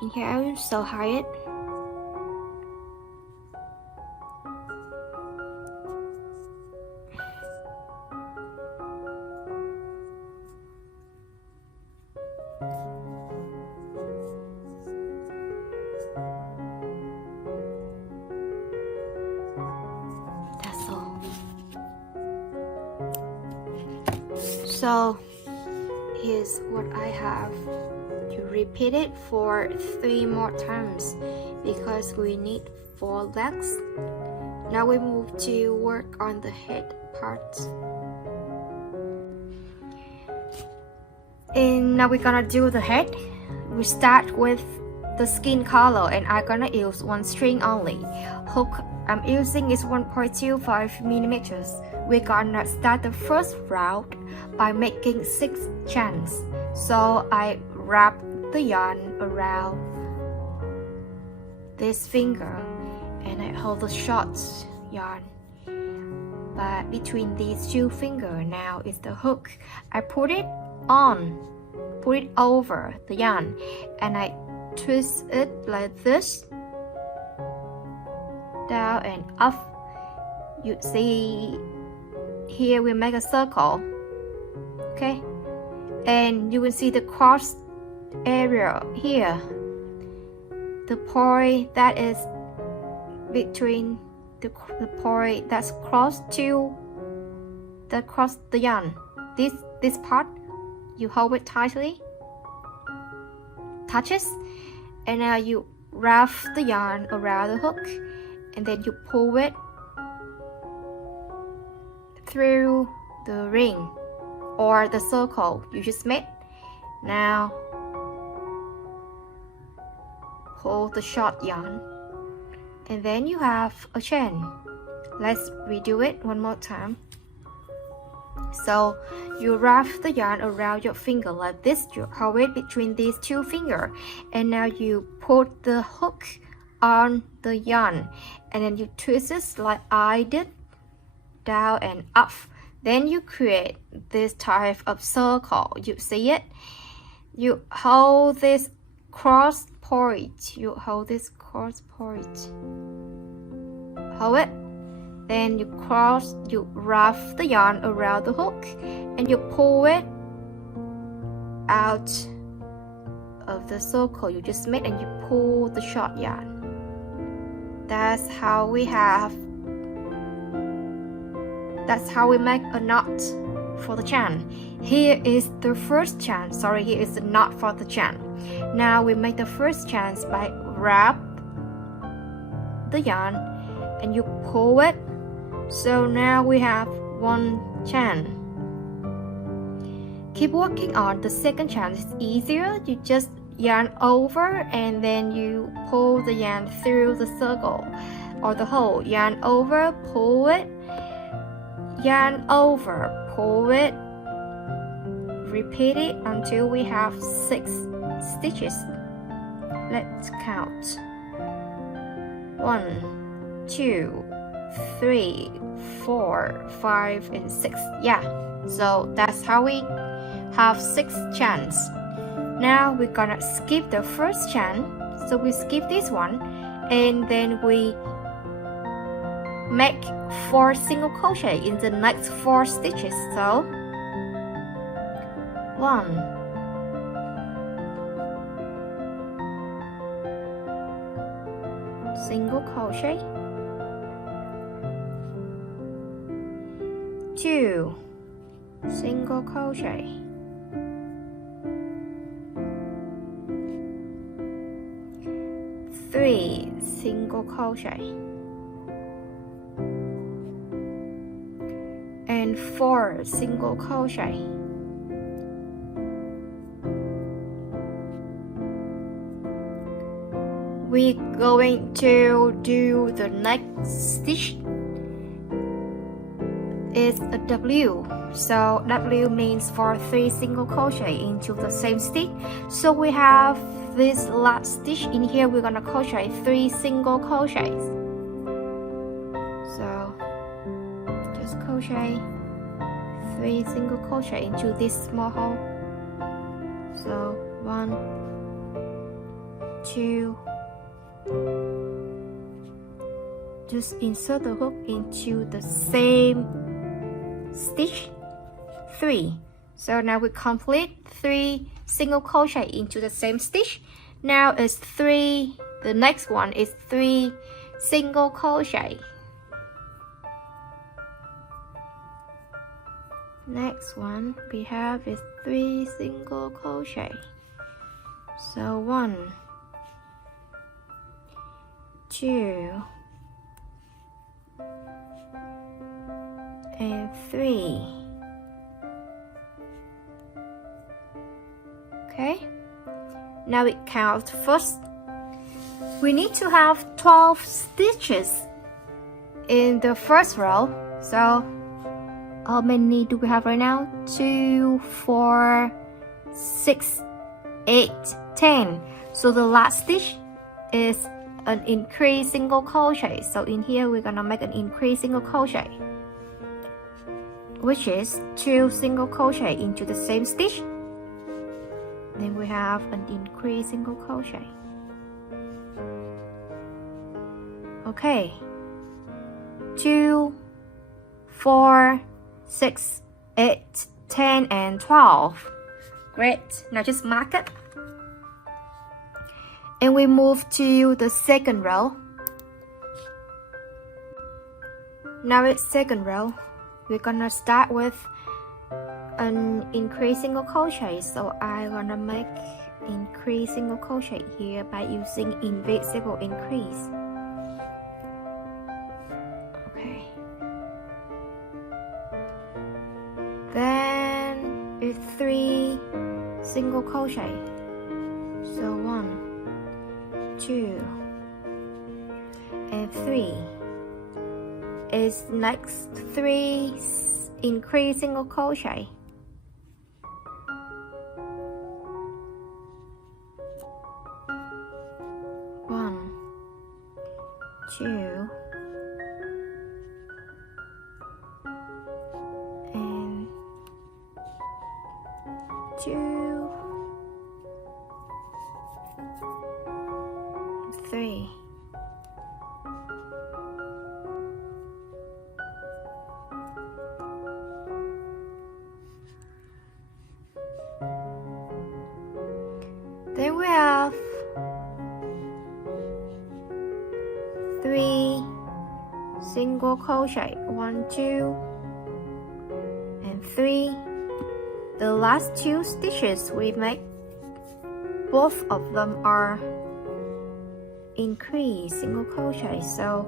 In here, I will so hide it. That's all. So here's what I have. You repeat it for 3 more times because we need 4 legs. Now we move to work on the head part. And now we're gonna do the head. We start with the skin color, and I'm gonna use 1 string only. Hook I'm using is 1.25 millimeters. We're gonna start the first round by making 6 chains. So I wrap the yarn around this finger and I hold the short yarn but between these 2 fingers. Now is the hook. I put it over the yarn and I twist it like this, down and up. You see here we make a circle, okay, and you will see the cross area here, the point that is between the point that's cross the yarn. This part you hold it tightly, touches, and now you wrap the yarn around the hook and then you pull it through the ring or the circle you just made. Now pull the short yarn and then you have a chain. Let's redo it one more time. So you wrap the yarn around your finger like this. You hold it between these 2 fingers and now you put the hook on the yarn and then you twist it like I did, down and up. Then you create this type of circle. You see it? You hold this cross point. You hold this cross point. Hold it. Then you wrap the yarn around the hook and you pull it out of the circle you just made and you pull the short yarn. That's how we make a knot for the chain. Here is the first chain. Sorry, here is the knot for the chain. Now we make the first chain by wrap the yarn and you pull it. So now we have 1 chain. Keep working on the second chain. It's easier. You just yarn over and then you pull the yarn through the circle or the hole. Yarn over, pull it, yarn over, pull it, repeat it until we have 6 stitches. Let's count. 1, 2, 3, 4, 5, and 6. Yeah, so that's how we have 6 chains. Now we're gonna skip the first chain, so we skip this one, and then we make 4 single crochet in the next 4 stitches. So 1, 2 single crochet, 2 single crochet, 3 single crochet, and 4 single crochet. We're going to do the next stitch is a W. So W means for 3 single crochet into the same stitch. So we have this last stitch in here. We're gonna crochet 3 single crochets. So just crochet 3 single crochet into this small hole. So 1, 2. Just insert the hook into the same stitch, 3. So now we complete 3 single crochet into the same stitch. Now it's 3, the next one is 3 single crochet. Next one we have is 3 single crochet. So 1, 2, and 3. Okay, now we count. First we need to have 12 stitches in the first row. So how many do we have right now? 2, 4, 6, 8, 10. So the last stitch is an increase single crochet. So in here we're gonna make an increase single crochet, which is 2 single crochet into the same stitch. Then we have an increase single crochet. Okay, 2, 4, 6, 8, 10, and 12. Great, now just mark it. And we move to the second row. Now it's second row. We're gonna start with an increase single crochet. So I'm gonna make increase single crochet here by using invisible increase. Okay. Then it's 3 single crochet. So 1, 2, and 3 is next 3 increase single crochet. 1, 2, and 2, 3. Then we have 3 single crochet, 1, 2, and 3. The last 2 stitches we make, both of them are increase single crochet. So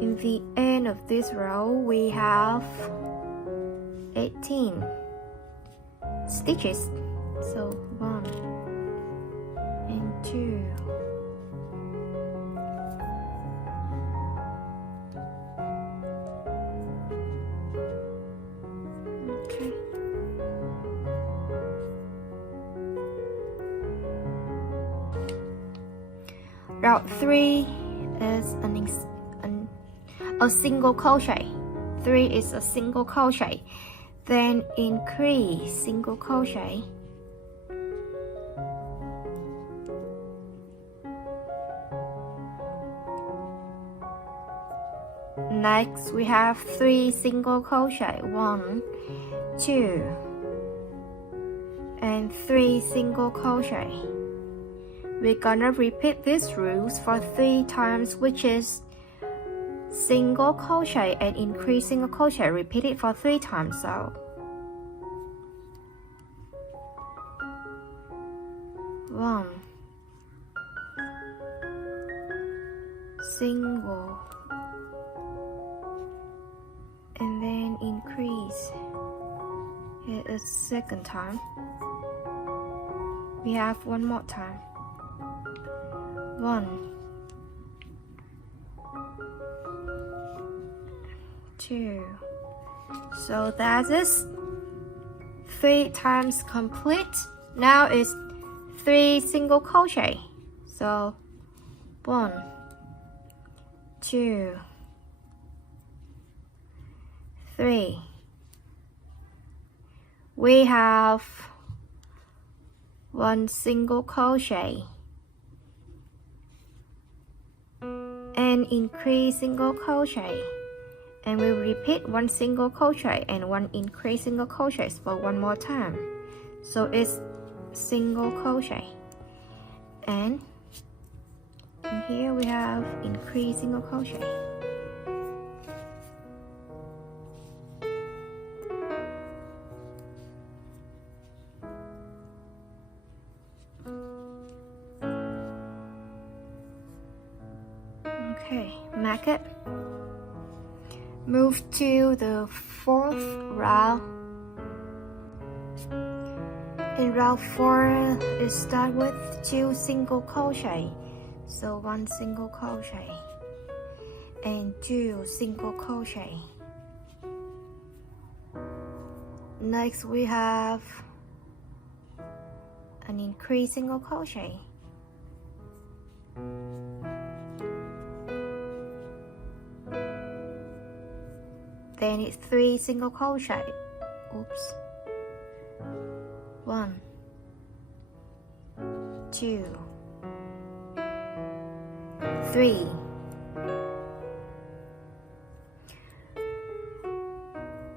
in the end of this row we have 18 stitches. So 1 and 2. Okay. Route 3 is a single crochet. 3 is a single crochet. Then increase single crochet. Next we have 3 single crochet. 1, 2, and 3 single crochet. We're gonna repeat these rules for 3 times, which is single crochet and increase single crochet. Repeat it for 3 times. So 1, single, and then increase. It is second time. We have one more time. 1, 2. So that is 3 times complete. Now it's 3 single crochet. So 1, 2, 3. We have 1 single crochet and increase single crochet, and we repeat 1 single crochet and 1 increase single crochet for one more time. So it's single crochet, and in here we have increase single crochet. Okay, mark it. Move to the 4th round. In round 4, it starts with 2 single crochet. So 1 single crochet and 2 single crochet. Next we have an increase single crochet. Then it's 3 single crochet. Oops. 1, 2, 3.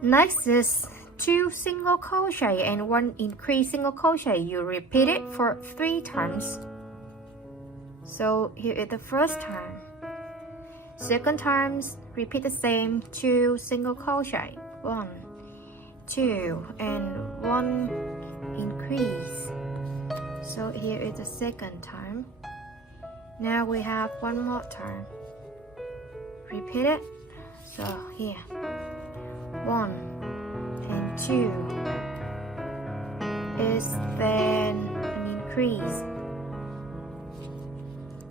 Next is 2 single crochet and 1 increase single crochet. You repeat it for 3 times. So here is the first time. Second time, repeat the same, 2 single crochet. 1, 2, and 1 increase. So here is the second time. Now we have one more time. Repeat it. So here, 1 and 2 is then an increase.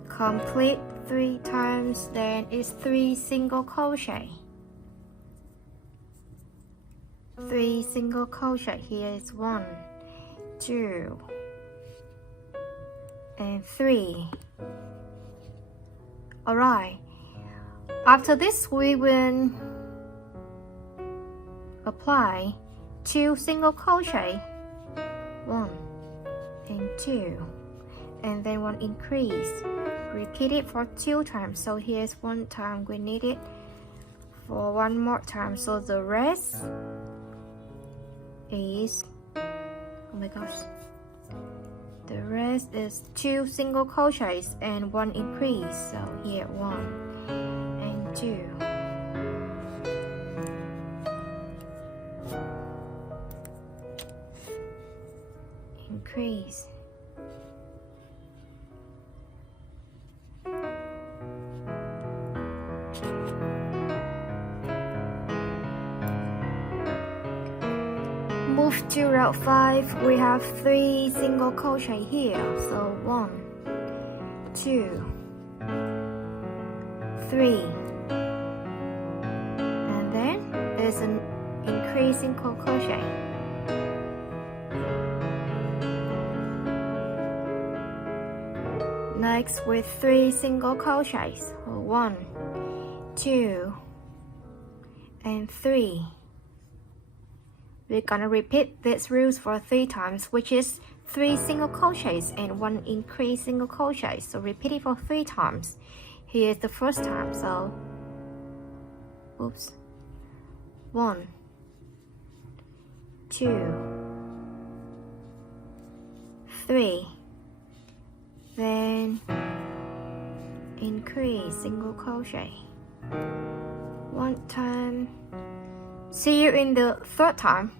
Complete 3 times, then it's 3 single crochet. 3 single crochet. Here is 1, 2, and 3. Alright, after this we will apply 2 single crochet, 1 and 2, and then 1 increase. Repeat it for 2 times. So here's 1 time. We need it for 1 more time. So the rest is, oh my gosh, the rest is 2 single crochets and 1 increase. So here 1 and 2. Increase. Move to round 5. We have 3 single crochet here. So 1, 2, 3, and then there's an increase single crochet. next with 3 single crochets. 1, 2, and 3. We're gonna repeat this rules for 3 times, which is 3 single crochets and 1 increase single crochet. So repeat it for 3 times. Here's the first time. So, oops. 1, 2, 3. Then increase single crochet. 1 time. See you in the 3rd time.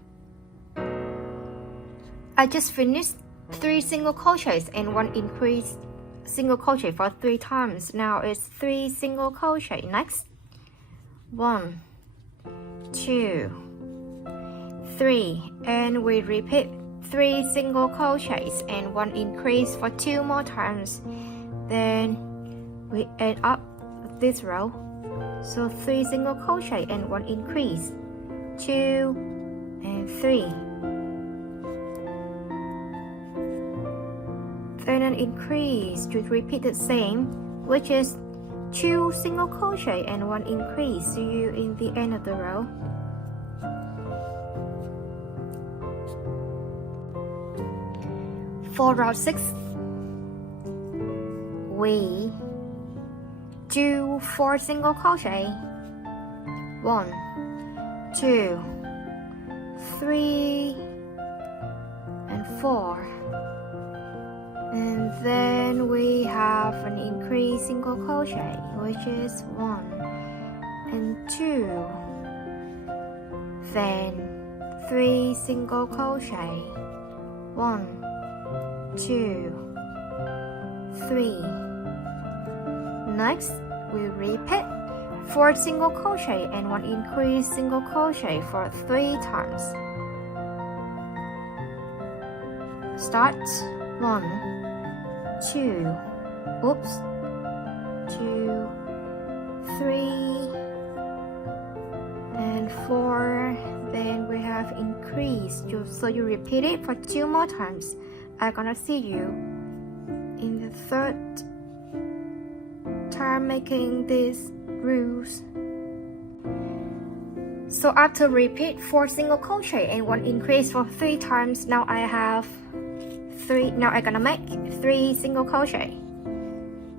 I just finished 3 single crochets and 1 increase single crochet for 3 times. Now it's 3 single crochet. Next, 1, 2, 3, and we repeat 3 single crochets and 1 increase for 2 more times. Then we end up this row. So 3 single crochet and 1 increase, 2 and 3. Then an increase to repeat the same, which is 2 single crochet and 1 increase. See you in the end of the row. For round 6, we do 4 single crochet. 1, 2, 3, and 4. And then we have an increase single crochet, which is 1 and 2. Then 3 single crochet. 1, 2, 3. Next, we repeat 4 single crochet and 1 increase single crochet for 3 times. Start. 1, 2, oops, 2, 3, and 4. Then we have increased. So you repeat it for 2 more times. I'm gonna see you in the 3rd time making these rules. So after repeat 4 single crochet and 1 increase for 3 times, now I have 3. Now I'm gonna make 3 single crochet.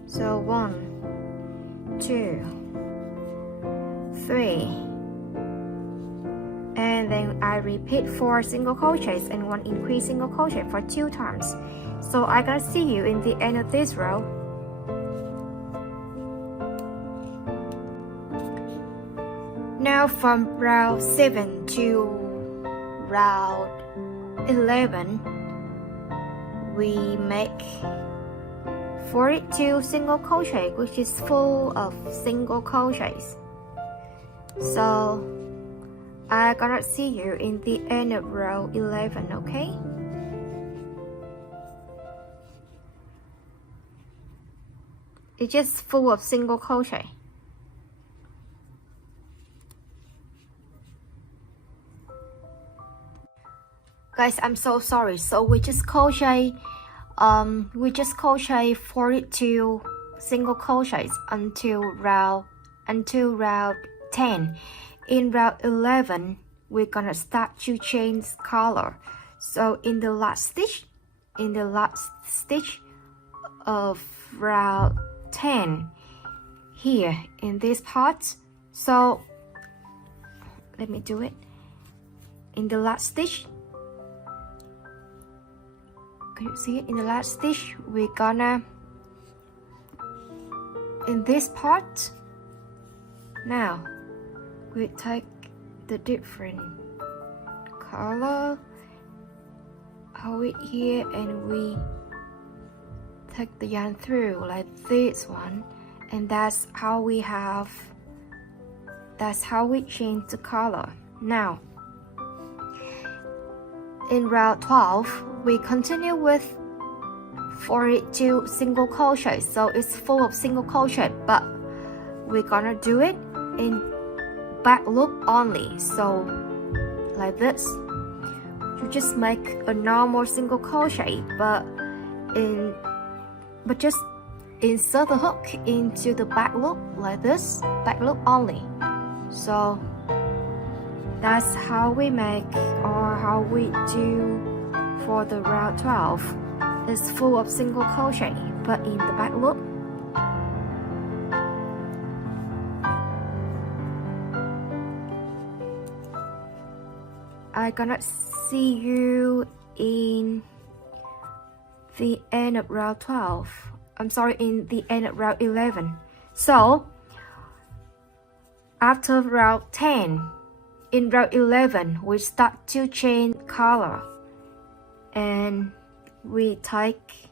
So 1, 2, 3, and then I repeat 4 single crochets and 1 increase single crochet for 2 times. So I'm gonna see you in the end of this row. Now from round 7 to round 11, we make 42 single crochet, which is full of single crochets. So I'm gonna see you in the end of row 11, okay? It's just full of single crochet. Guys, I'm so sorry. So we just crochet 42 single crochets until round 10. In round 11, we're gonna start to change color. So in the last stitch of round 10, here in this part, so let me do it. In the last stitch, can you see it? In the last stitch, we're gonna, in this part, now we take the different color, hold it here, and we take the yarn through like this one, and that's how we change the color. Now in round 12, we continue with 42 single crochet. So it's full of single crochet, but we're gonna do it in back loop only. So like this, you just make a normal single crochet, but just insert the hook into the back loop like this, back loop only. So that's how we make, or how we do for the round 12. It's full of single crochet, but in the back loop. I'm gonna see you in the end of round 12. I'm sorry, in the end of round 11. So after round 10, in round 11, we start to change color, and we take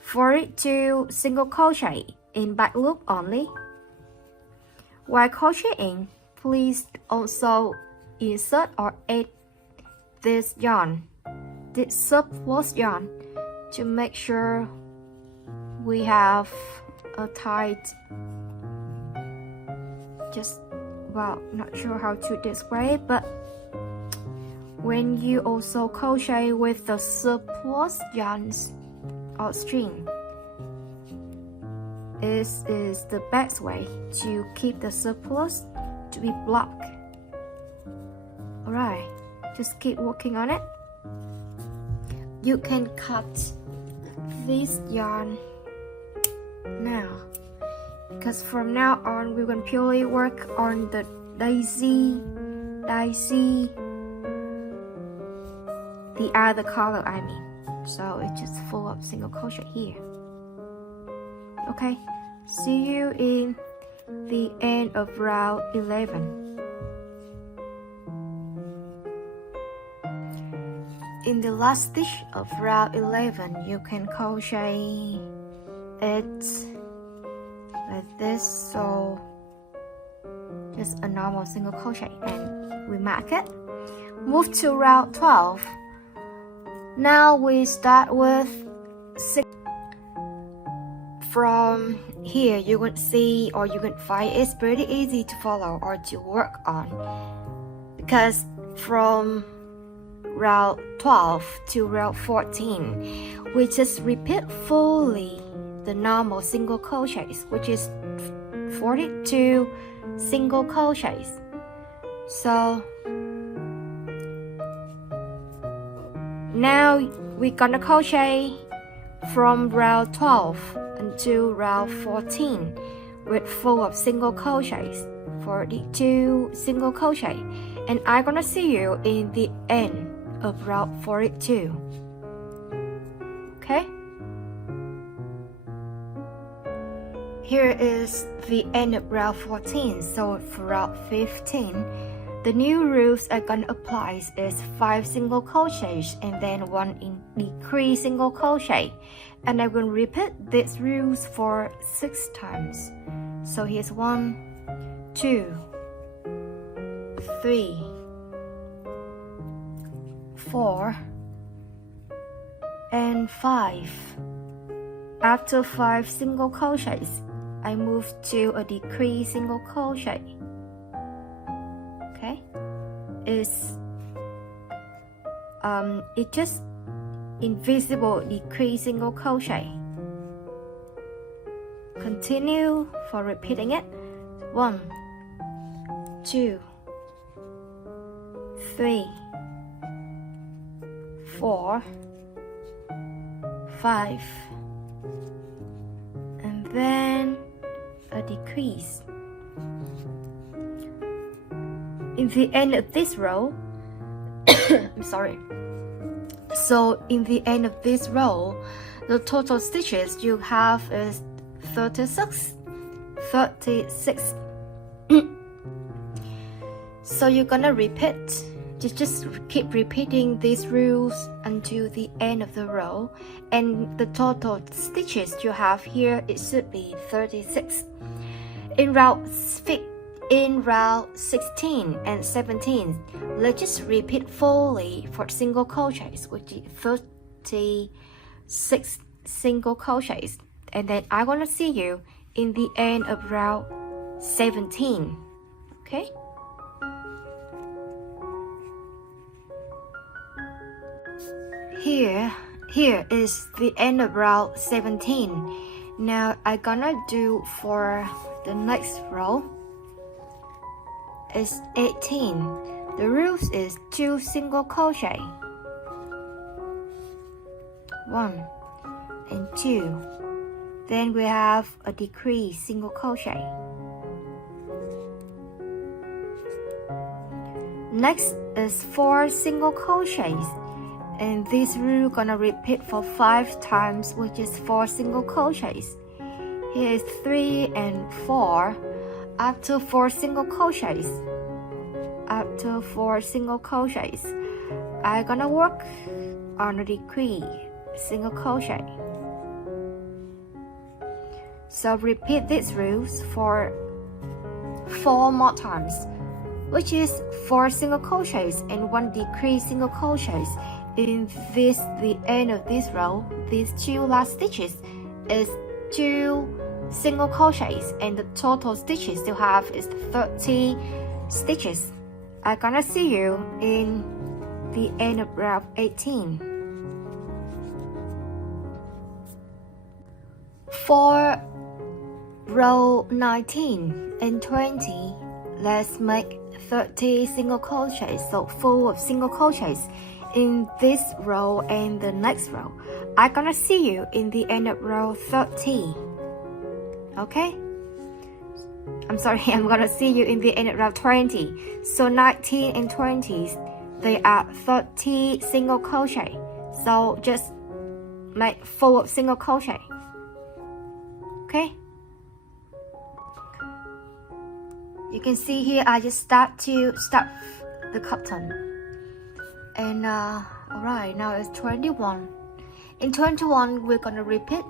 42 single crochet in back loop only. While crocheting, please also insert or add this yarn, this surplus yarn, to make sure we have a tight, just, well, not sure how to describe, but when you also crochet with the surplus yarns or string, this is the best way to keep the surplus to be blocked. Alright, just keep working on it. You can cut this yarn now, because from now on we will purely work on the daisy, the other color I mean. So it's just full of single crochet here. Okay, see you in the end of round 11. In the last stitch of round 11, you can crochet it like this, so just a normal single crochet, and we mark it. Move to round 12. Now we start with 6. From here you can see, or you can find, it's pretty easy to follow or to work on, because from round 12 to round 14 we just repeat fully the normal single crochets, which is 42 single crochets. So now we're gonna crochet from round 12 until round 14 with full of single crochets, 42 single crochet, and I'm gonna see you in the end of round 42. Okay, here is the end of round 14. So for round 15, the new rules I'm gonna apply is 5 single crochets and then 1 decrease single crochet, and I will repeat these rules for 6 times. So here's 1, 2, 3, 4, and 5. After 5 single crochets, I move to a decrease single crochet. Okay, it's just invisible decrease single crochet. Continue for repeating it. 1, 2, 3, 4, 5, and then a decrease. In the end of this row, I'm sorry. So in the end of this row, the total stitches you have is 36. So you're gonna repeat. Just keep repeating these rules until the end of the row, and the total stitches you have here, it should be 36. In round 16 and 17, let's just repeat fully for single crochets, which is 36 single crochets, and then I'm gonna see you in the end of round 17. Okay, here is the end of round 17, Now I'm gonna do for the next row is 18. The rules is 2 single crochet, 1 and 2. Then we have a decrease single crochet. Next is 4 single crochets, and this rule gonna repeat for 5 times, which is 4 single crochets. Here is 3 and 4. After 4 single crochets, after 4 single crochets, I'm gonna work on a decrease single crochet. So repeat these rules for 4 more times, which is 4 single crochets and 1 decrease single crochets. In this, the end of this row, these 2 last stitches is 2 single crochets, and the total stitches you have is 30 stitches. I'm gonna see you in the end of row 18. For row 19 and 20, let's make 30 single crochets, so full of single crochets in this row and the next row. I'm gonna see you in the end of row 30. Okay? I'm sorry, I'm gonna see you in the end of row 20. So 19 and 20, they are 30 single crochet. So just make full of single crochet. Okay? You can see here I just start the cotton. And alright, now it's 21. In 21, we're gonna repeat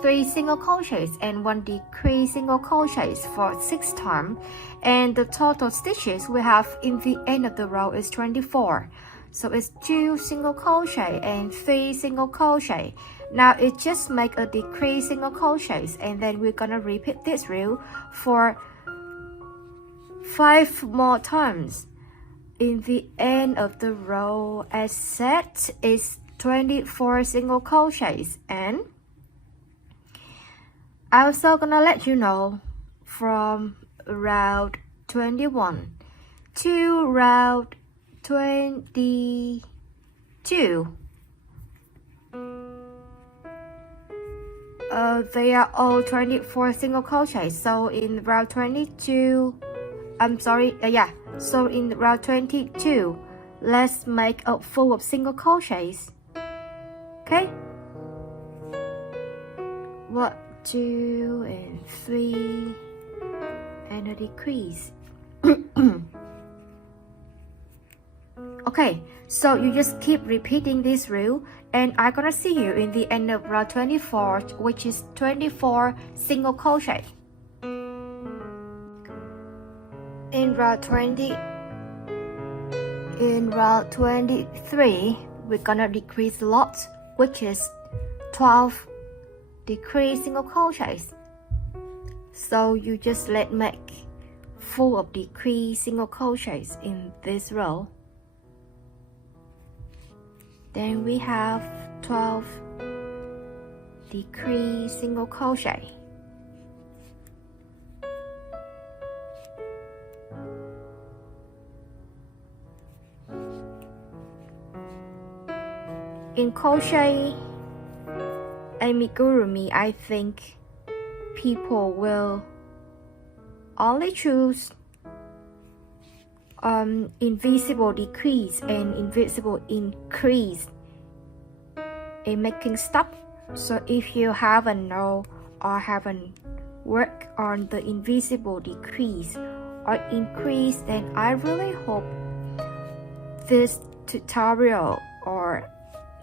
3 single crochets and 1 decrease single crochets for 6 times, and the total stitches we have in the end of the row is 24. So it's 2 single crochet and 3 single crochet. Now it just make a decrease single crochets, and then we're gonna repeat this rule for 5 more times. In the end of the row, as said, is 24 single crochets, and I'm also gonna let you know from round 21 to round 22. They are all 24 single crochets. So in round 22, so in round 22, let's make a full of single crochets. Okay? 1, 2 and 3 and a decrease. Okay, so you just keep repeating this rule, and I'm gonna see you in the end of round 24, which is 24 single crochet. In round 23, we're gonna decrease a lot, which is 12 decrease single crochets. So you just make full of decrease single crochets in this row. Then we have 12 decrease single crochet. In crochet Amigurumi, I think people will only choose invisible decrease and invisible increase in making stuff. So if you haven't know or haven't worked on the invisible decrease or increase, then I really hope this tutorial or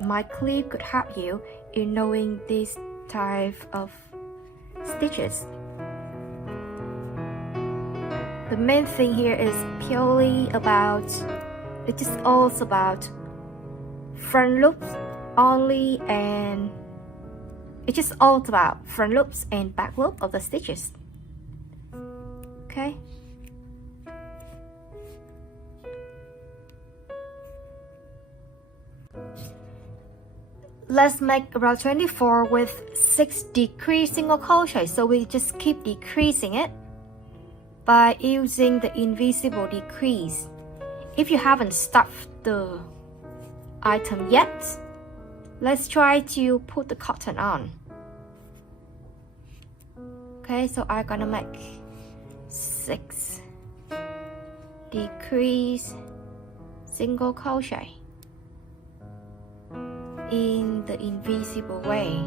my clip could help you in knowing this type of stitches. The main thing here is purely about, it is also about front loops only, and it's just all about front loops and back loop of the stitches. Okay. let's make around 24 with 6 decreased single crochet. So we just keep decreasing it by using the invisible decrease. If you haven't stuffed the item yet, let's try to put the cotton on. Okay, so I'm gonna make 6 decrease single crochet in the invisible way.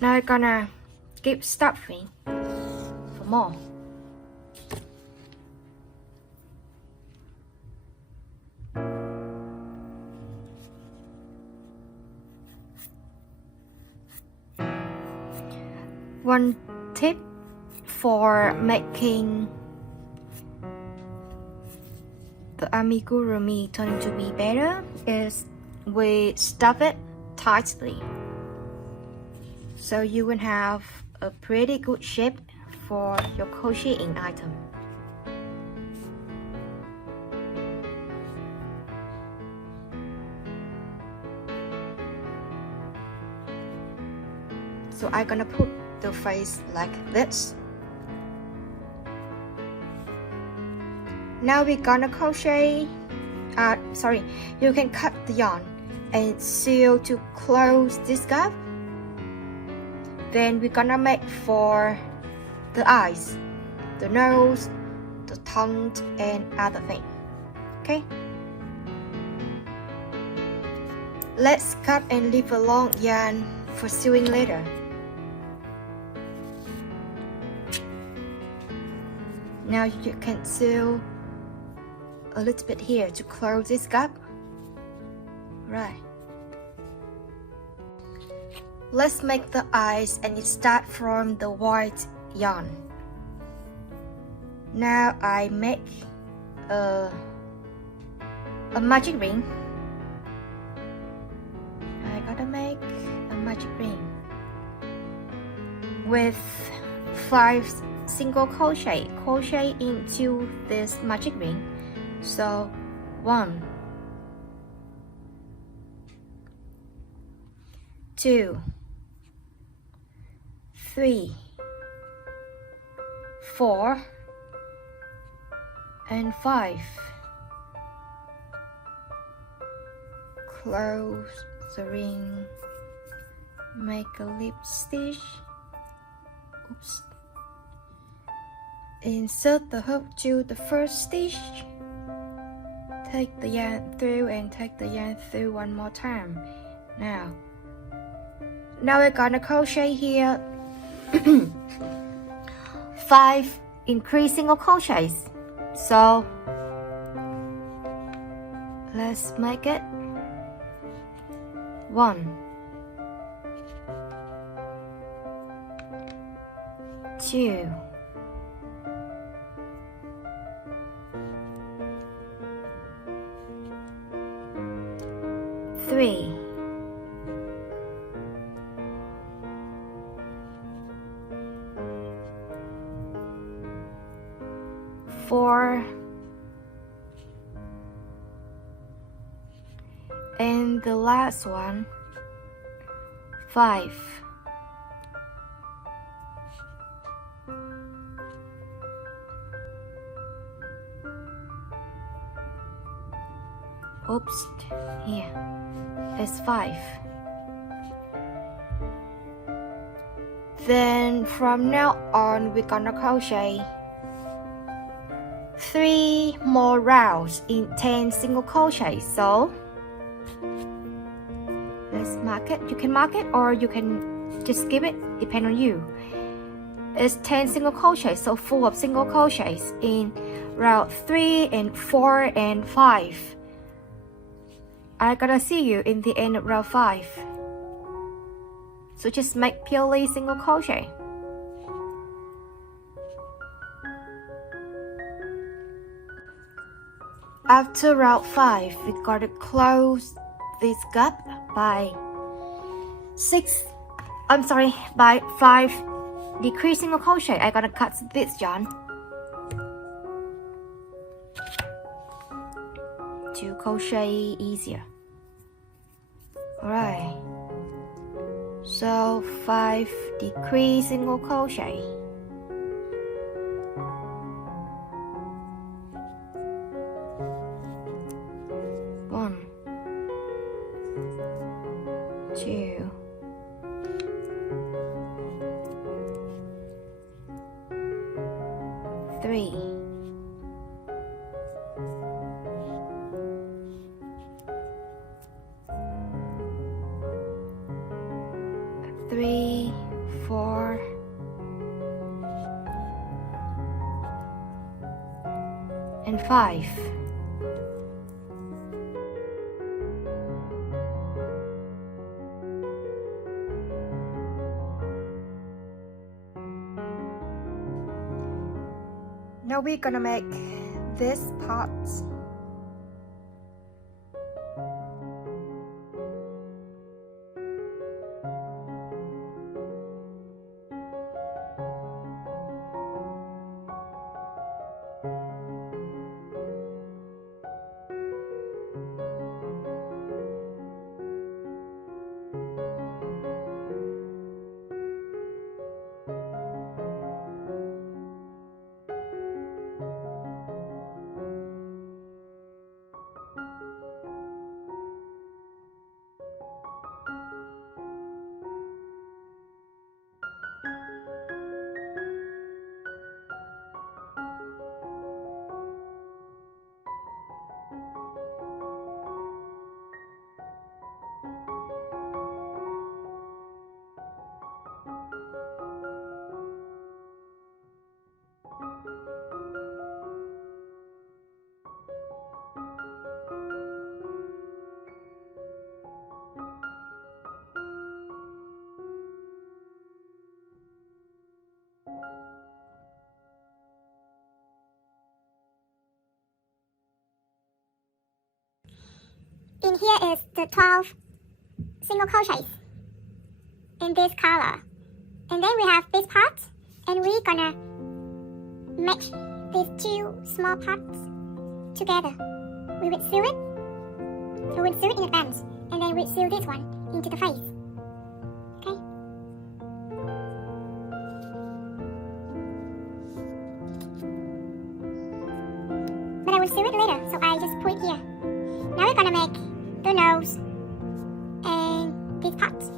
Now I'm gonna keep stuffing for more. One tip for making the amigurumi turning to be better is we stuff it tightly, so you will have a pretty good shape for your crocheting item. So I'm gonna put the face like this. Now we're gonna crochet, you can cut the yarn and sew to close this gap. Then we're gonna make for the eyes, the nose, the tongue, and other thing. Okay? Let's cut and leave a long yarn for sewing later. Now you can sew a little bit here to close this gap. Right. Let's make the eyes and start from the white yarn. Now I make a magic ring. I gotta make a magic ring with 5 single crochet into this magic ring. So 1, 2, 3, 4, and 5. Close the ring, make a lip stitch. Oops. Insert the hook to the first stitch. Take the yarn through and take the yarn through one more time. Now we're gonna crochet here 5 increased single crochets. So let's make it 1, 2, 3, 4, and the last one 5. Oops, here it's 5. Then from now on we're gonna crochet 3 more rounds in 10 single crochet. So let's mark it. You can mark it or you can just skip it, depend on you. It's 10 single crochet, so full of single crochets in round 3 and 4 and 5. I'm gonna see you in the end of round 5. So just make purely single crochet. After round 5, we gotta close this gap by 5 decrease single crochet. I'm gonna cut this yarn to crochet easier. Alright, so 5 decrease single crochet. One, 2, 3, 4, and 5. Now we're gonna make this part. In here is the 12 single crochets in this color. And then we have this part, and we're gonna match these 2 small parts together. We will sew it. So we'll sew it in advance, and then we'll sew this one into the face. Okay? But I will sew it later, so I just put it here. Now we're gonna make the nose and these parts.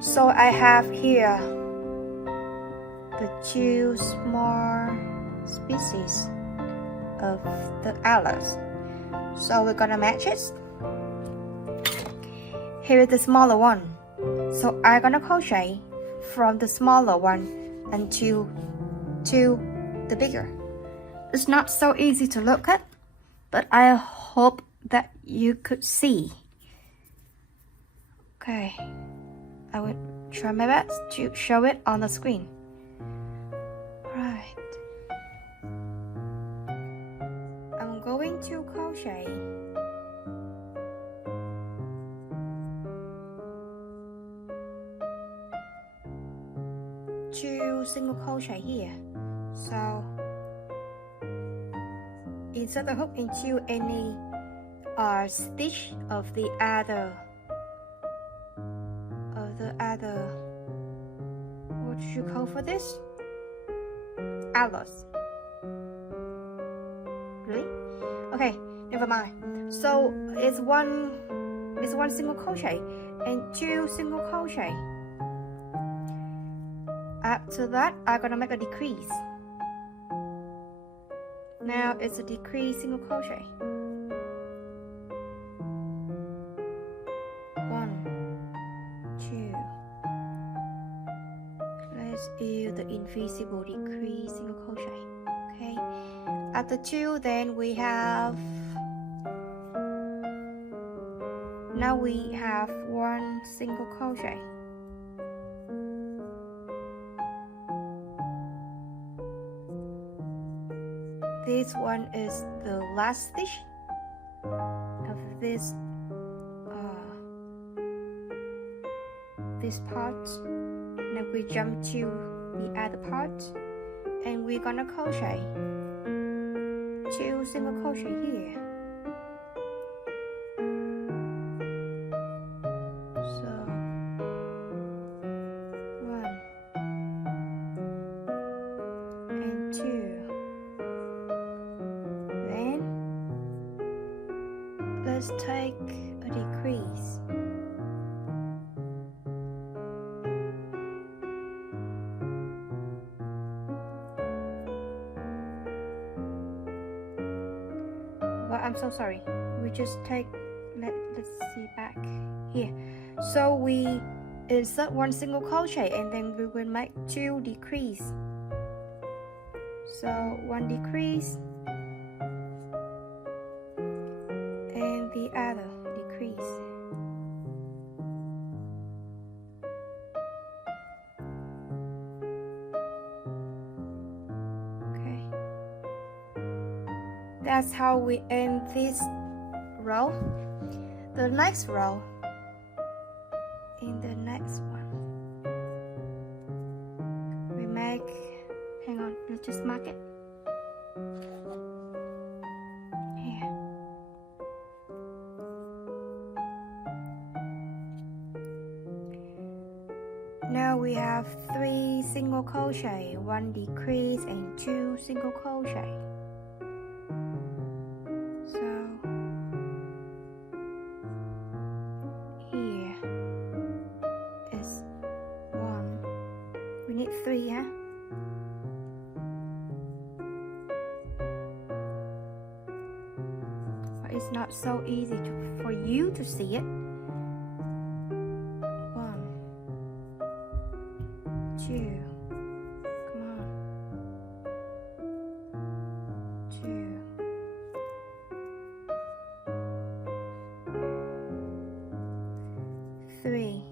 So I have here the two small species of the allos. So we're gonna match it. Here is the smaller one. So I'm gonna crochet from the smaller one until to the bigger. It's not so easy to look at, but I hope that you could see. Okay, I will try my best to show it on the screen. Right. I'm going to crochet 2 single crochet here. So insert the hook into any stitch of the other what should you call for this? Allos. Really? Okay, never mind. So it's one single crochet and 2 single crochet. After that, I'm gonna make a decrease. Now it's a decrease single crochet. 1, 2. Let's do the invisible decrease single crochet. Okay. After 2, then we have. Now we have 1 single crochet. This one is the last stitch of this part. Now we jump to the other part, and we're gonna crochet 2 single crochet here. So 1 and 2. Let's take a decrease. Well, I'm so sorry. We just take, let's see back here. So we insert 1 single crochet and then we will make 2 decrease. So 1 decrease. And the other decrease. Okay. That's how we end this row. The next row, in the next one, we make, hang on, let's just mark it. Now we have 3 single crochet, 1 decrease and 2 single crochet. So here is 1. We need 3, huh? But it's not so easy for you to see it. 2, come on, 2, 3,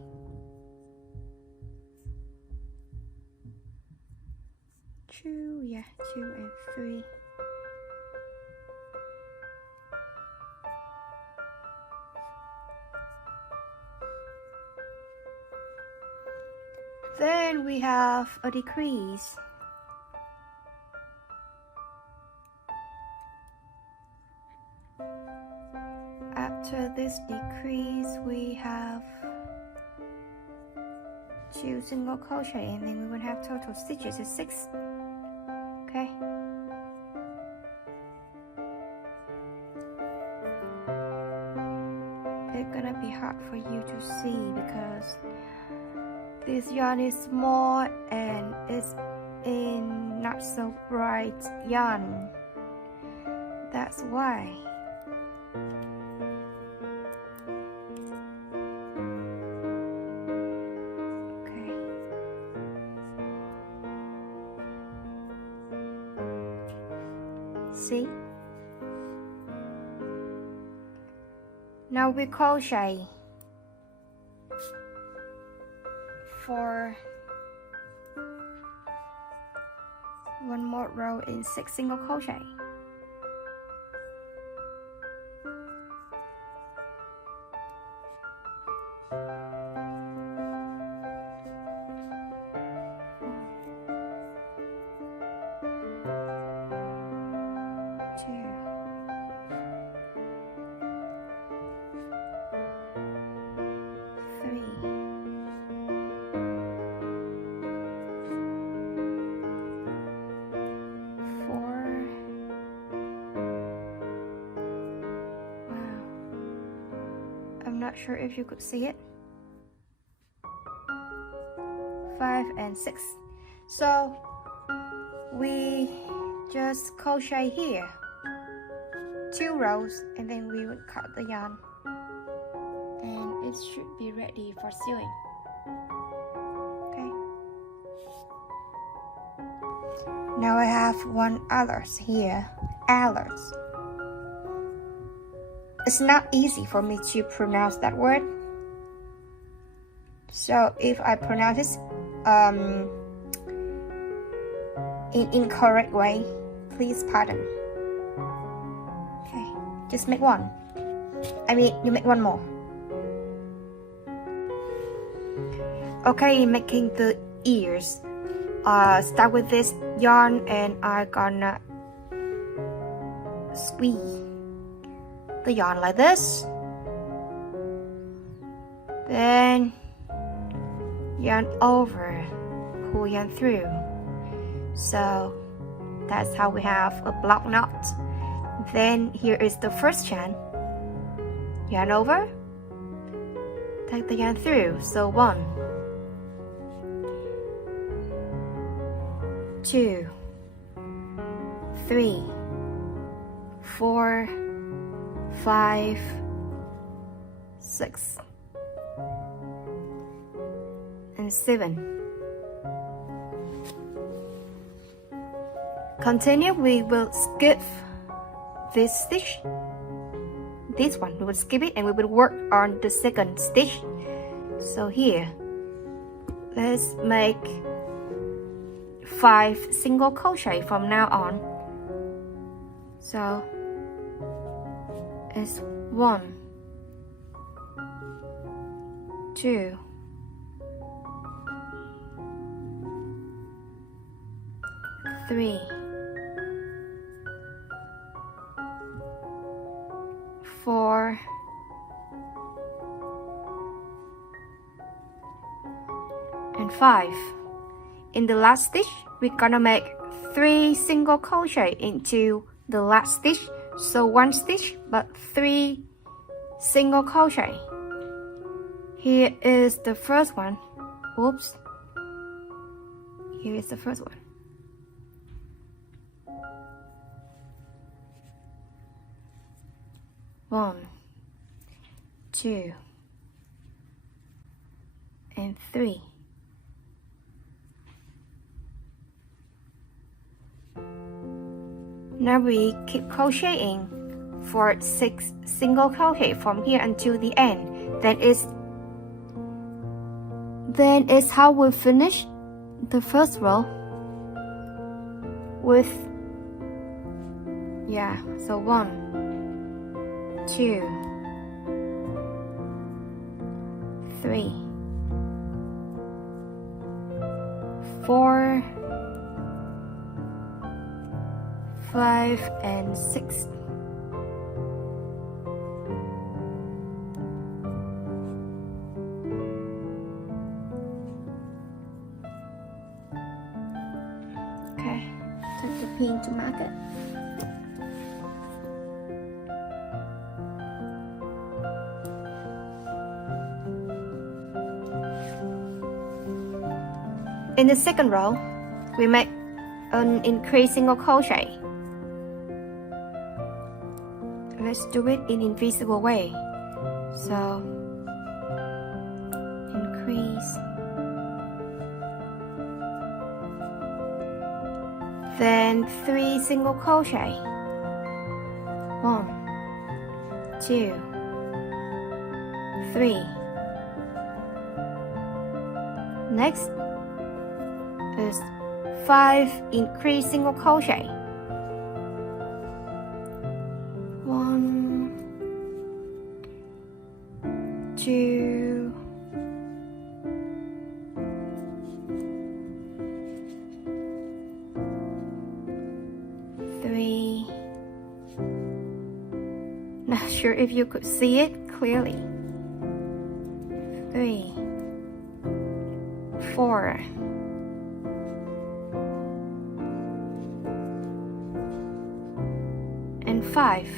2, yeah, 2 and 3. Then we have a decrease. After this decrease, we have 2 single crochet, and then we will have total stitches is 6. Okay. It's gonna be hard for you to see because This yarn is small and it's in not so bright yarn. That's why. Okay. See? Now we crochet for one more row in 6 single crochet. I'm not sure if you could see it. 5 and 6. So we just crochet here 2 rows and then we would cut the yarn and it should be ready for sewing. Okay. Now I have one others here. Others. It's not easy for me to pronounce that word. So if I pronounce it in incorrect way, please pardon. Okay, just make one. I mean, you make one more. Okay, making the ears. Start with this yarn and I'm gonna squeeze the yarn like this. Then yarn over, pull yarn through. So that's how we have a block knot. Then here is the first chain. Yarn over, take the yarn through. So 1, 2, 3, 4, 5, 6, and 7. Continue, we will skip this stitch. This one, we will skip it and we will work on the second stitch. So here, let's make 5 single crochet from now on. So it's 1, 2, 3, 4, and 5. In the last stitch, we're gonna make 3 single crochet into the last stitch. So 1 stitch, but 3 single crochet. Here is the first one. Oops. Here is the first one. One, 2, and 3. Now we keep crocheting for 6 single crochet from here until the end. Then it's how we finish the first row with, so 1, 2, 3, 4, 5, and 6. Okay, take the pin to mark it. In the second row, we make an increased single crochet. Let's do it in invisible way. So increase, then 3 single crochet. 1, 2, 3. Next is 5 increased single crochet. 1, 2, 3. Not sure if you could see it clearly. 3, 4, 5.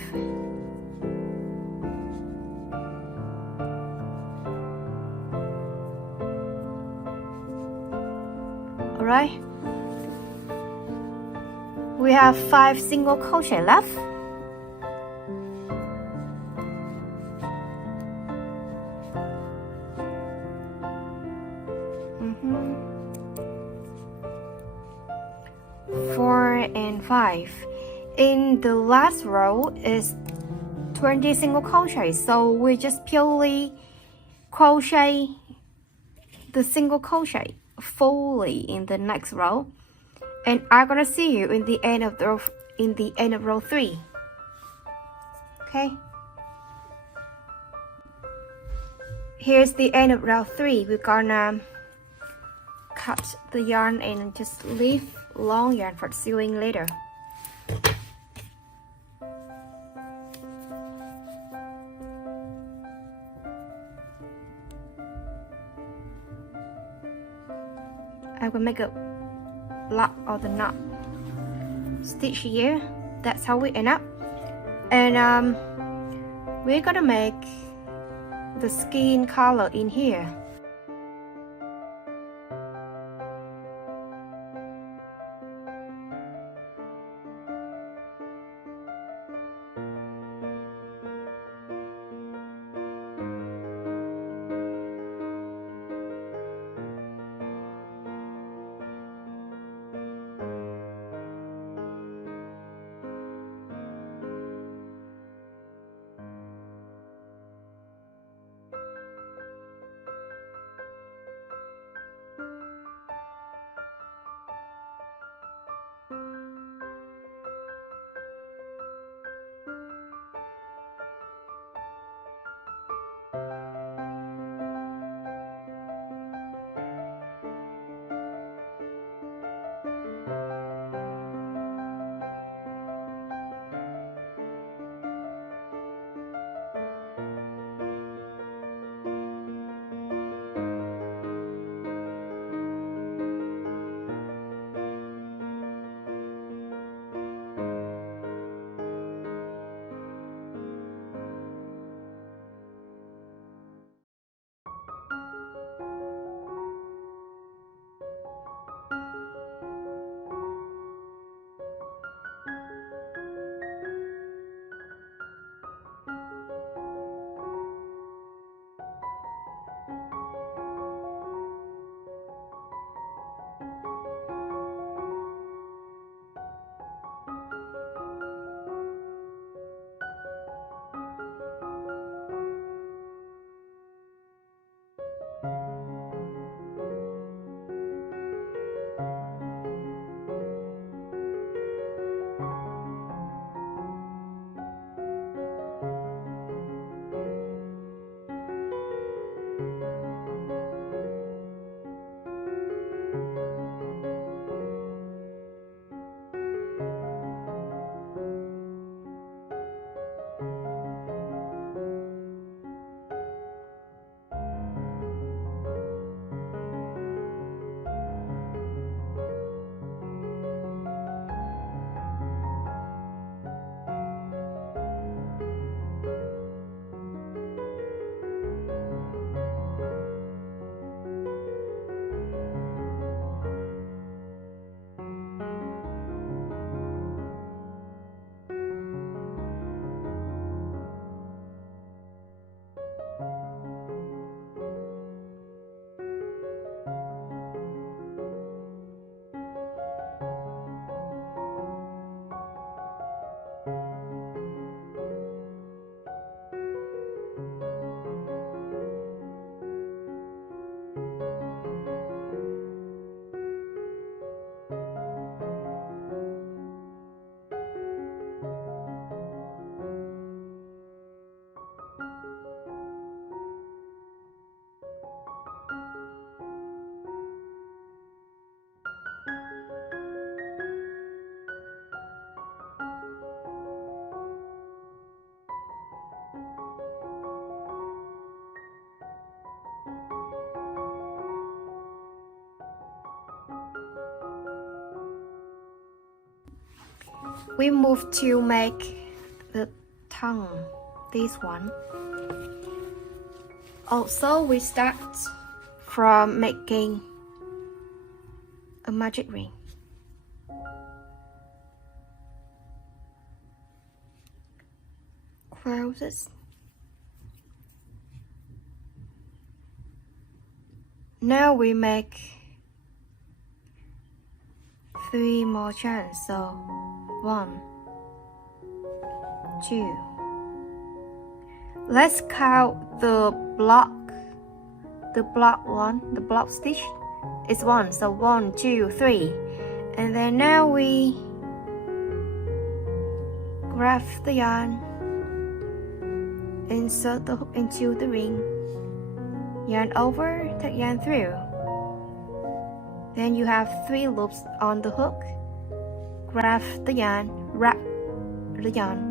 Alright, we have 5 single crochet left. Four and 5. In the last row is 20 single crochet, so we just purely crochet the single crochet fully in the next row, and I'm gonna see you in the end of row 3. Okay, here's the end of row 3. We're gonna cut the yarn and just leave long yarn for sewing later. I will make a lock of the knot stitch here. That's how we end up. And we're gonna make the skin color in here. we move to make the tongue, this one. Also, we start from making a magic ring. Close it. Now we make 3 more chains, so 1, 2. Let's count the block one, the block stitch is 1, so 1, 2, 3. And then now we grab the yarn, insert the hook into the ring, yarn over, take yarn through. Then you have 3 loops on the hook. Grab the yarn, wrap the yarn,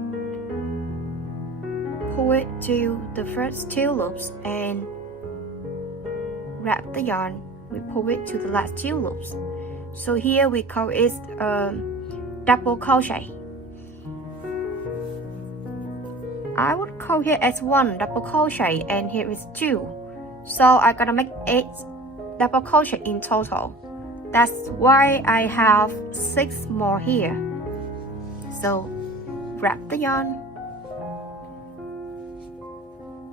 pull it to the first 2 loops and wrap the yarn. We pull it to the last 2 loops. So here we call it double crochet. I would call here as 1 double crochet and here is 2. So I'm gonna make 8 double crochet in total. That's why I have 6 more here. So wrap the yarn.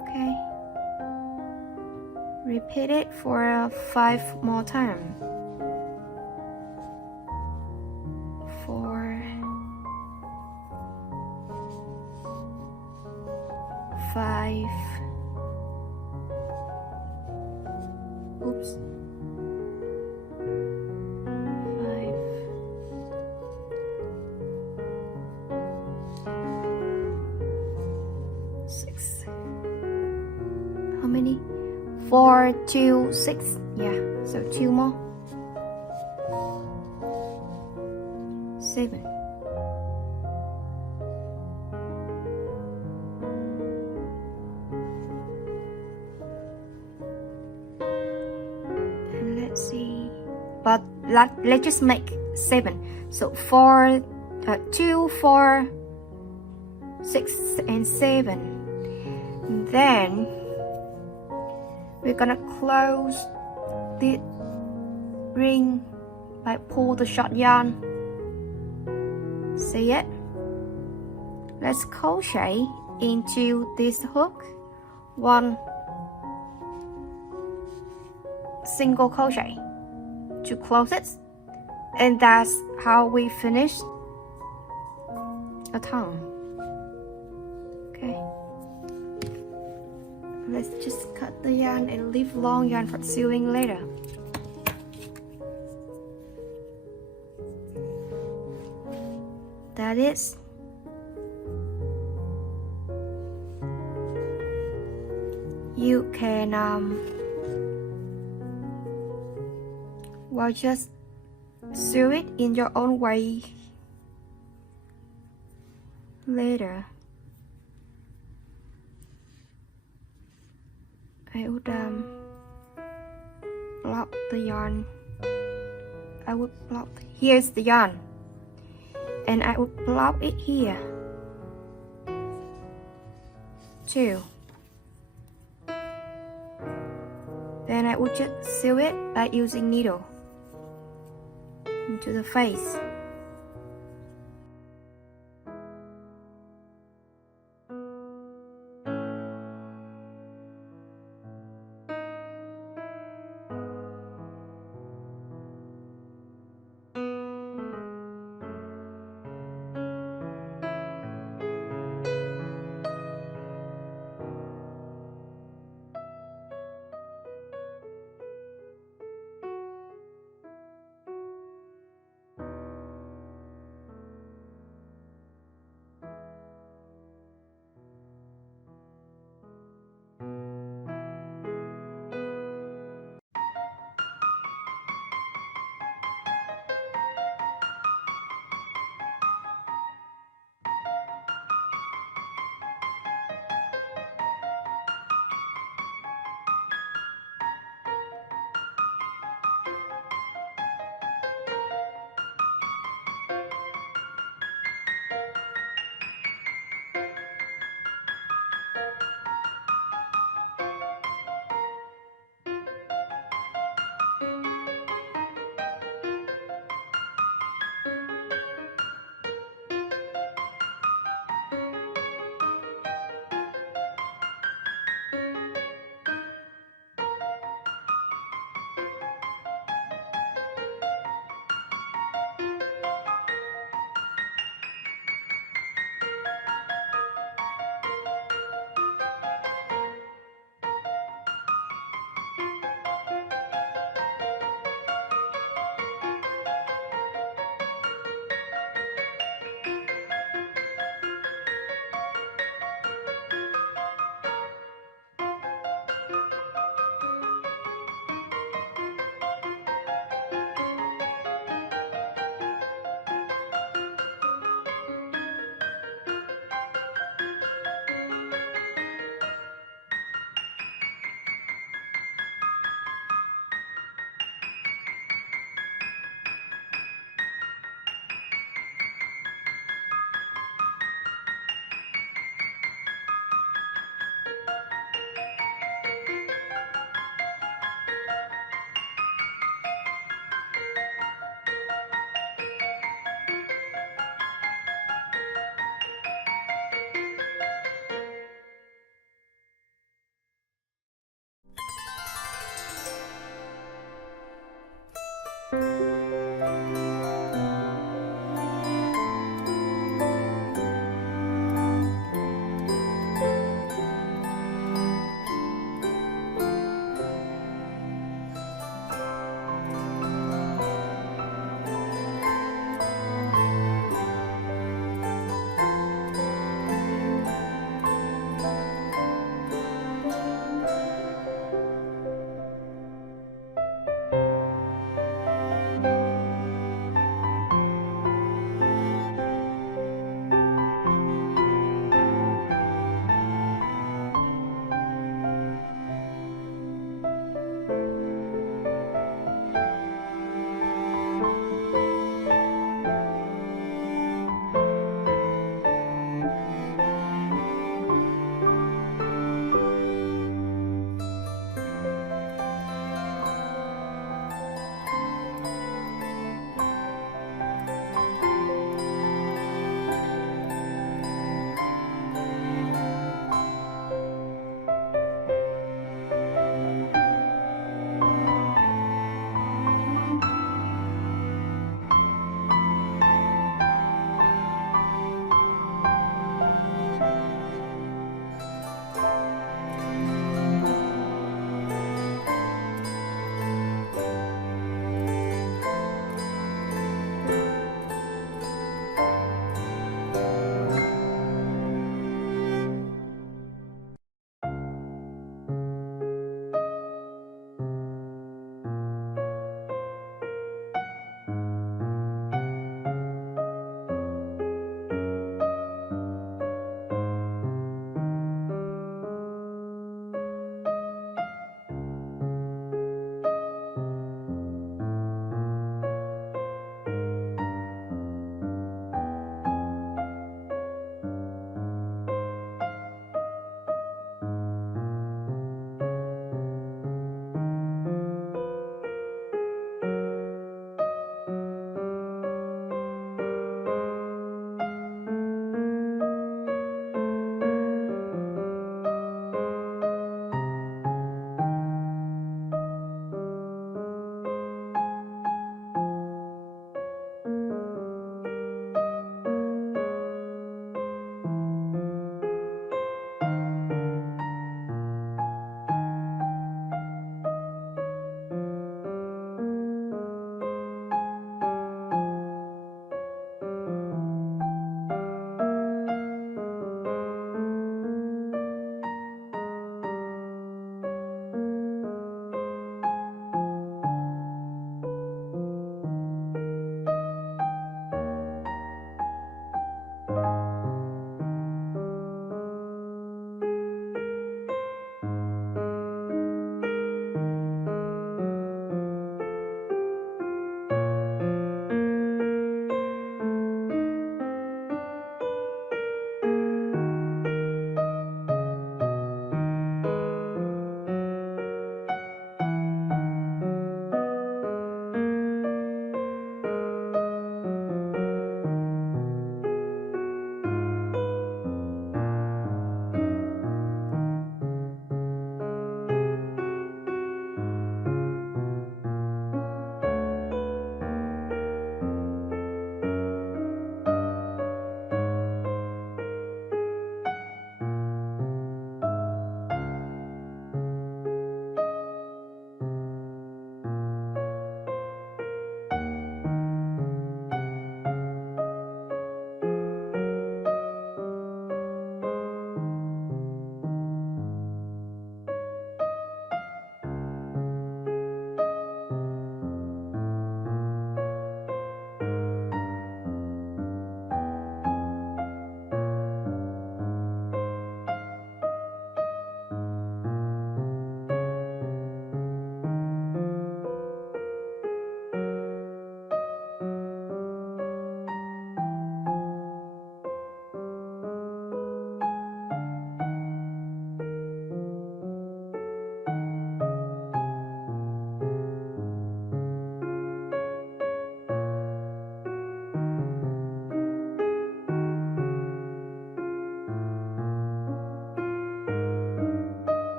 Okay. Repeat it for 5 more times. 4, 5. Oops. 5. 6. How many? 4, 2, 6. Yeah, so 2 more. 7. And let's see. But let's just make 7. So 4, 2, 4, 6, and 7. And then we're gonna close the ring by pull the short yarn. See it? Let's crochet into this hook 1 single crochet to close it, and that's how we finish a tongue. Okay, let's just cut the yarn and leave long yarn for sewing later. That is. You can well, just sew it in your own way later. I would block the yarn. I would block. Here's the yarn, and I would block it here too. Then I would just sew it by using needle into the face.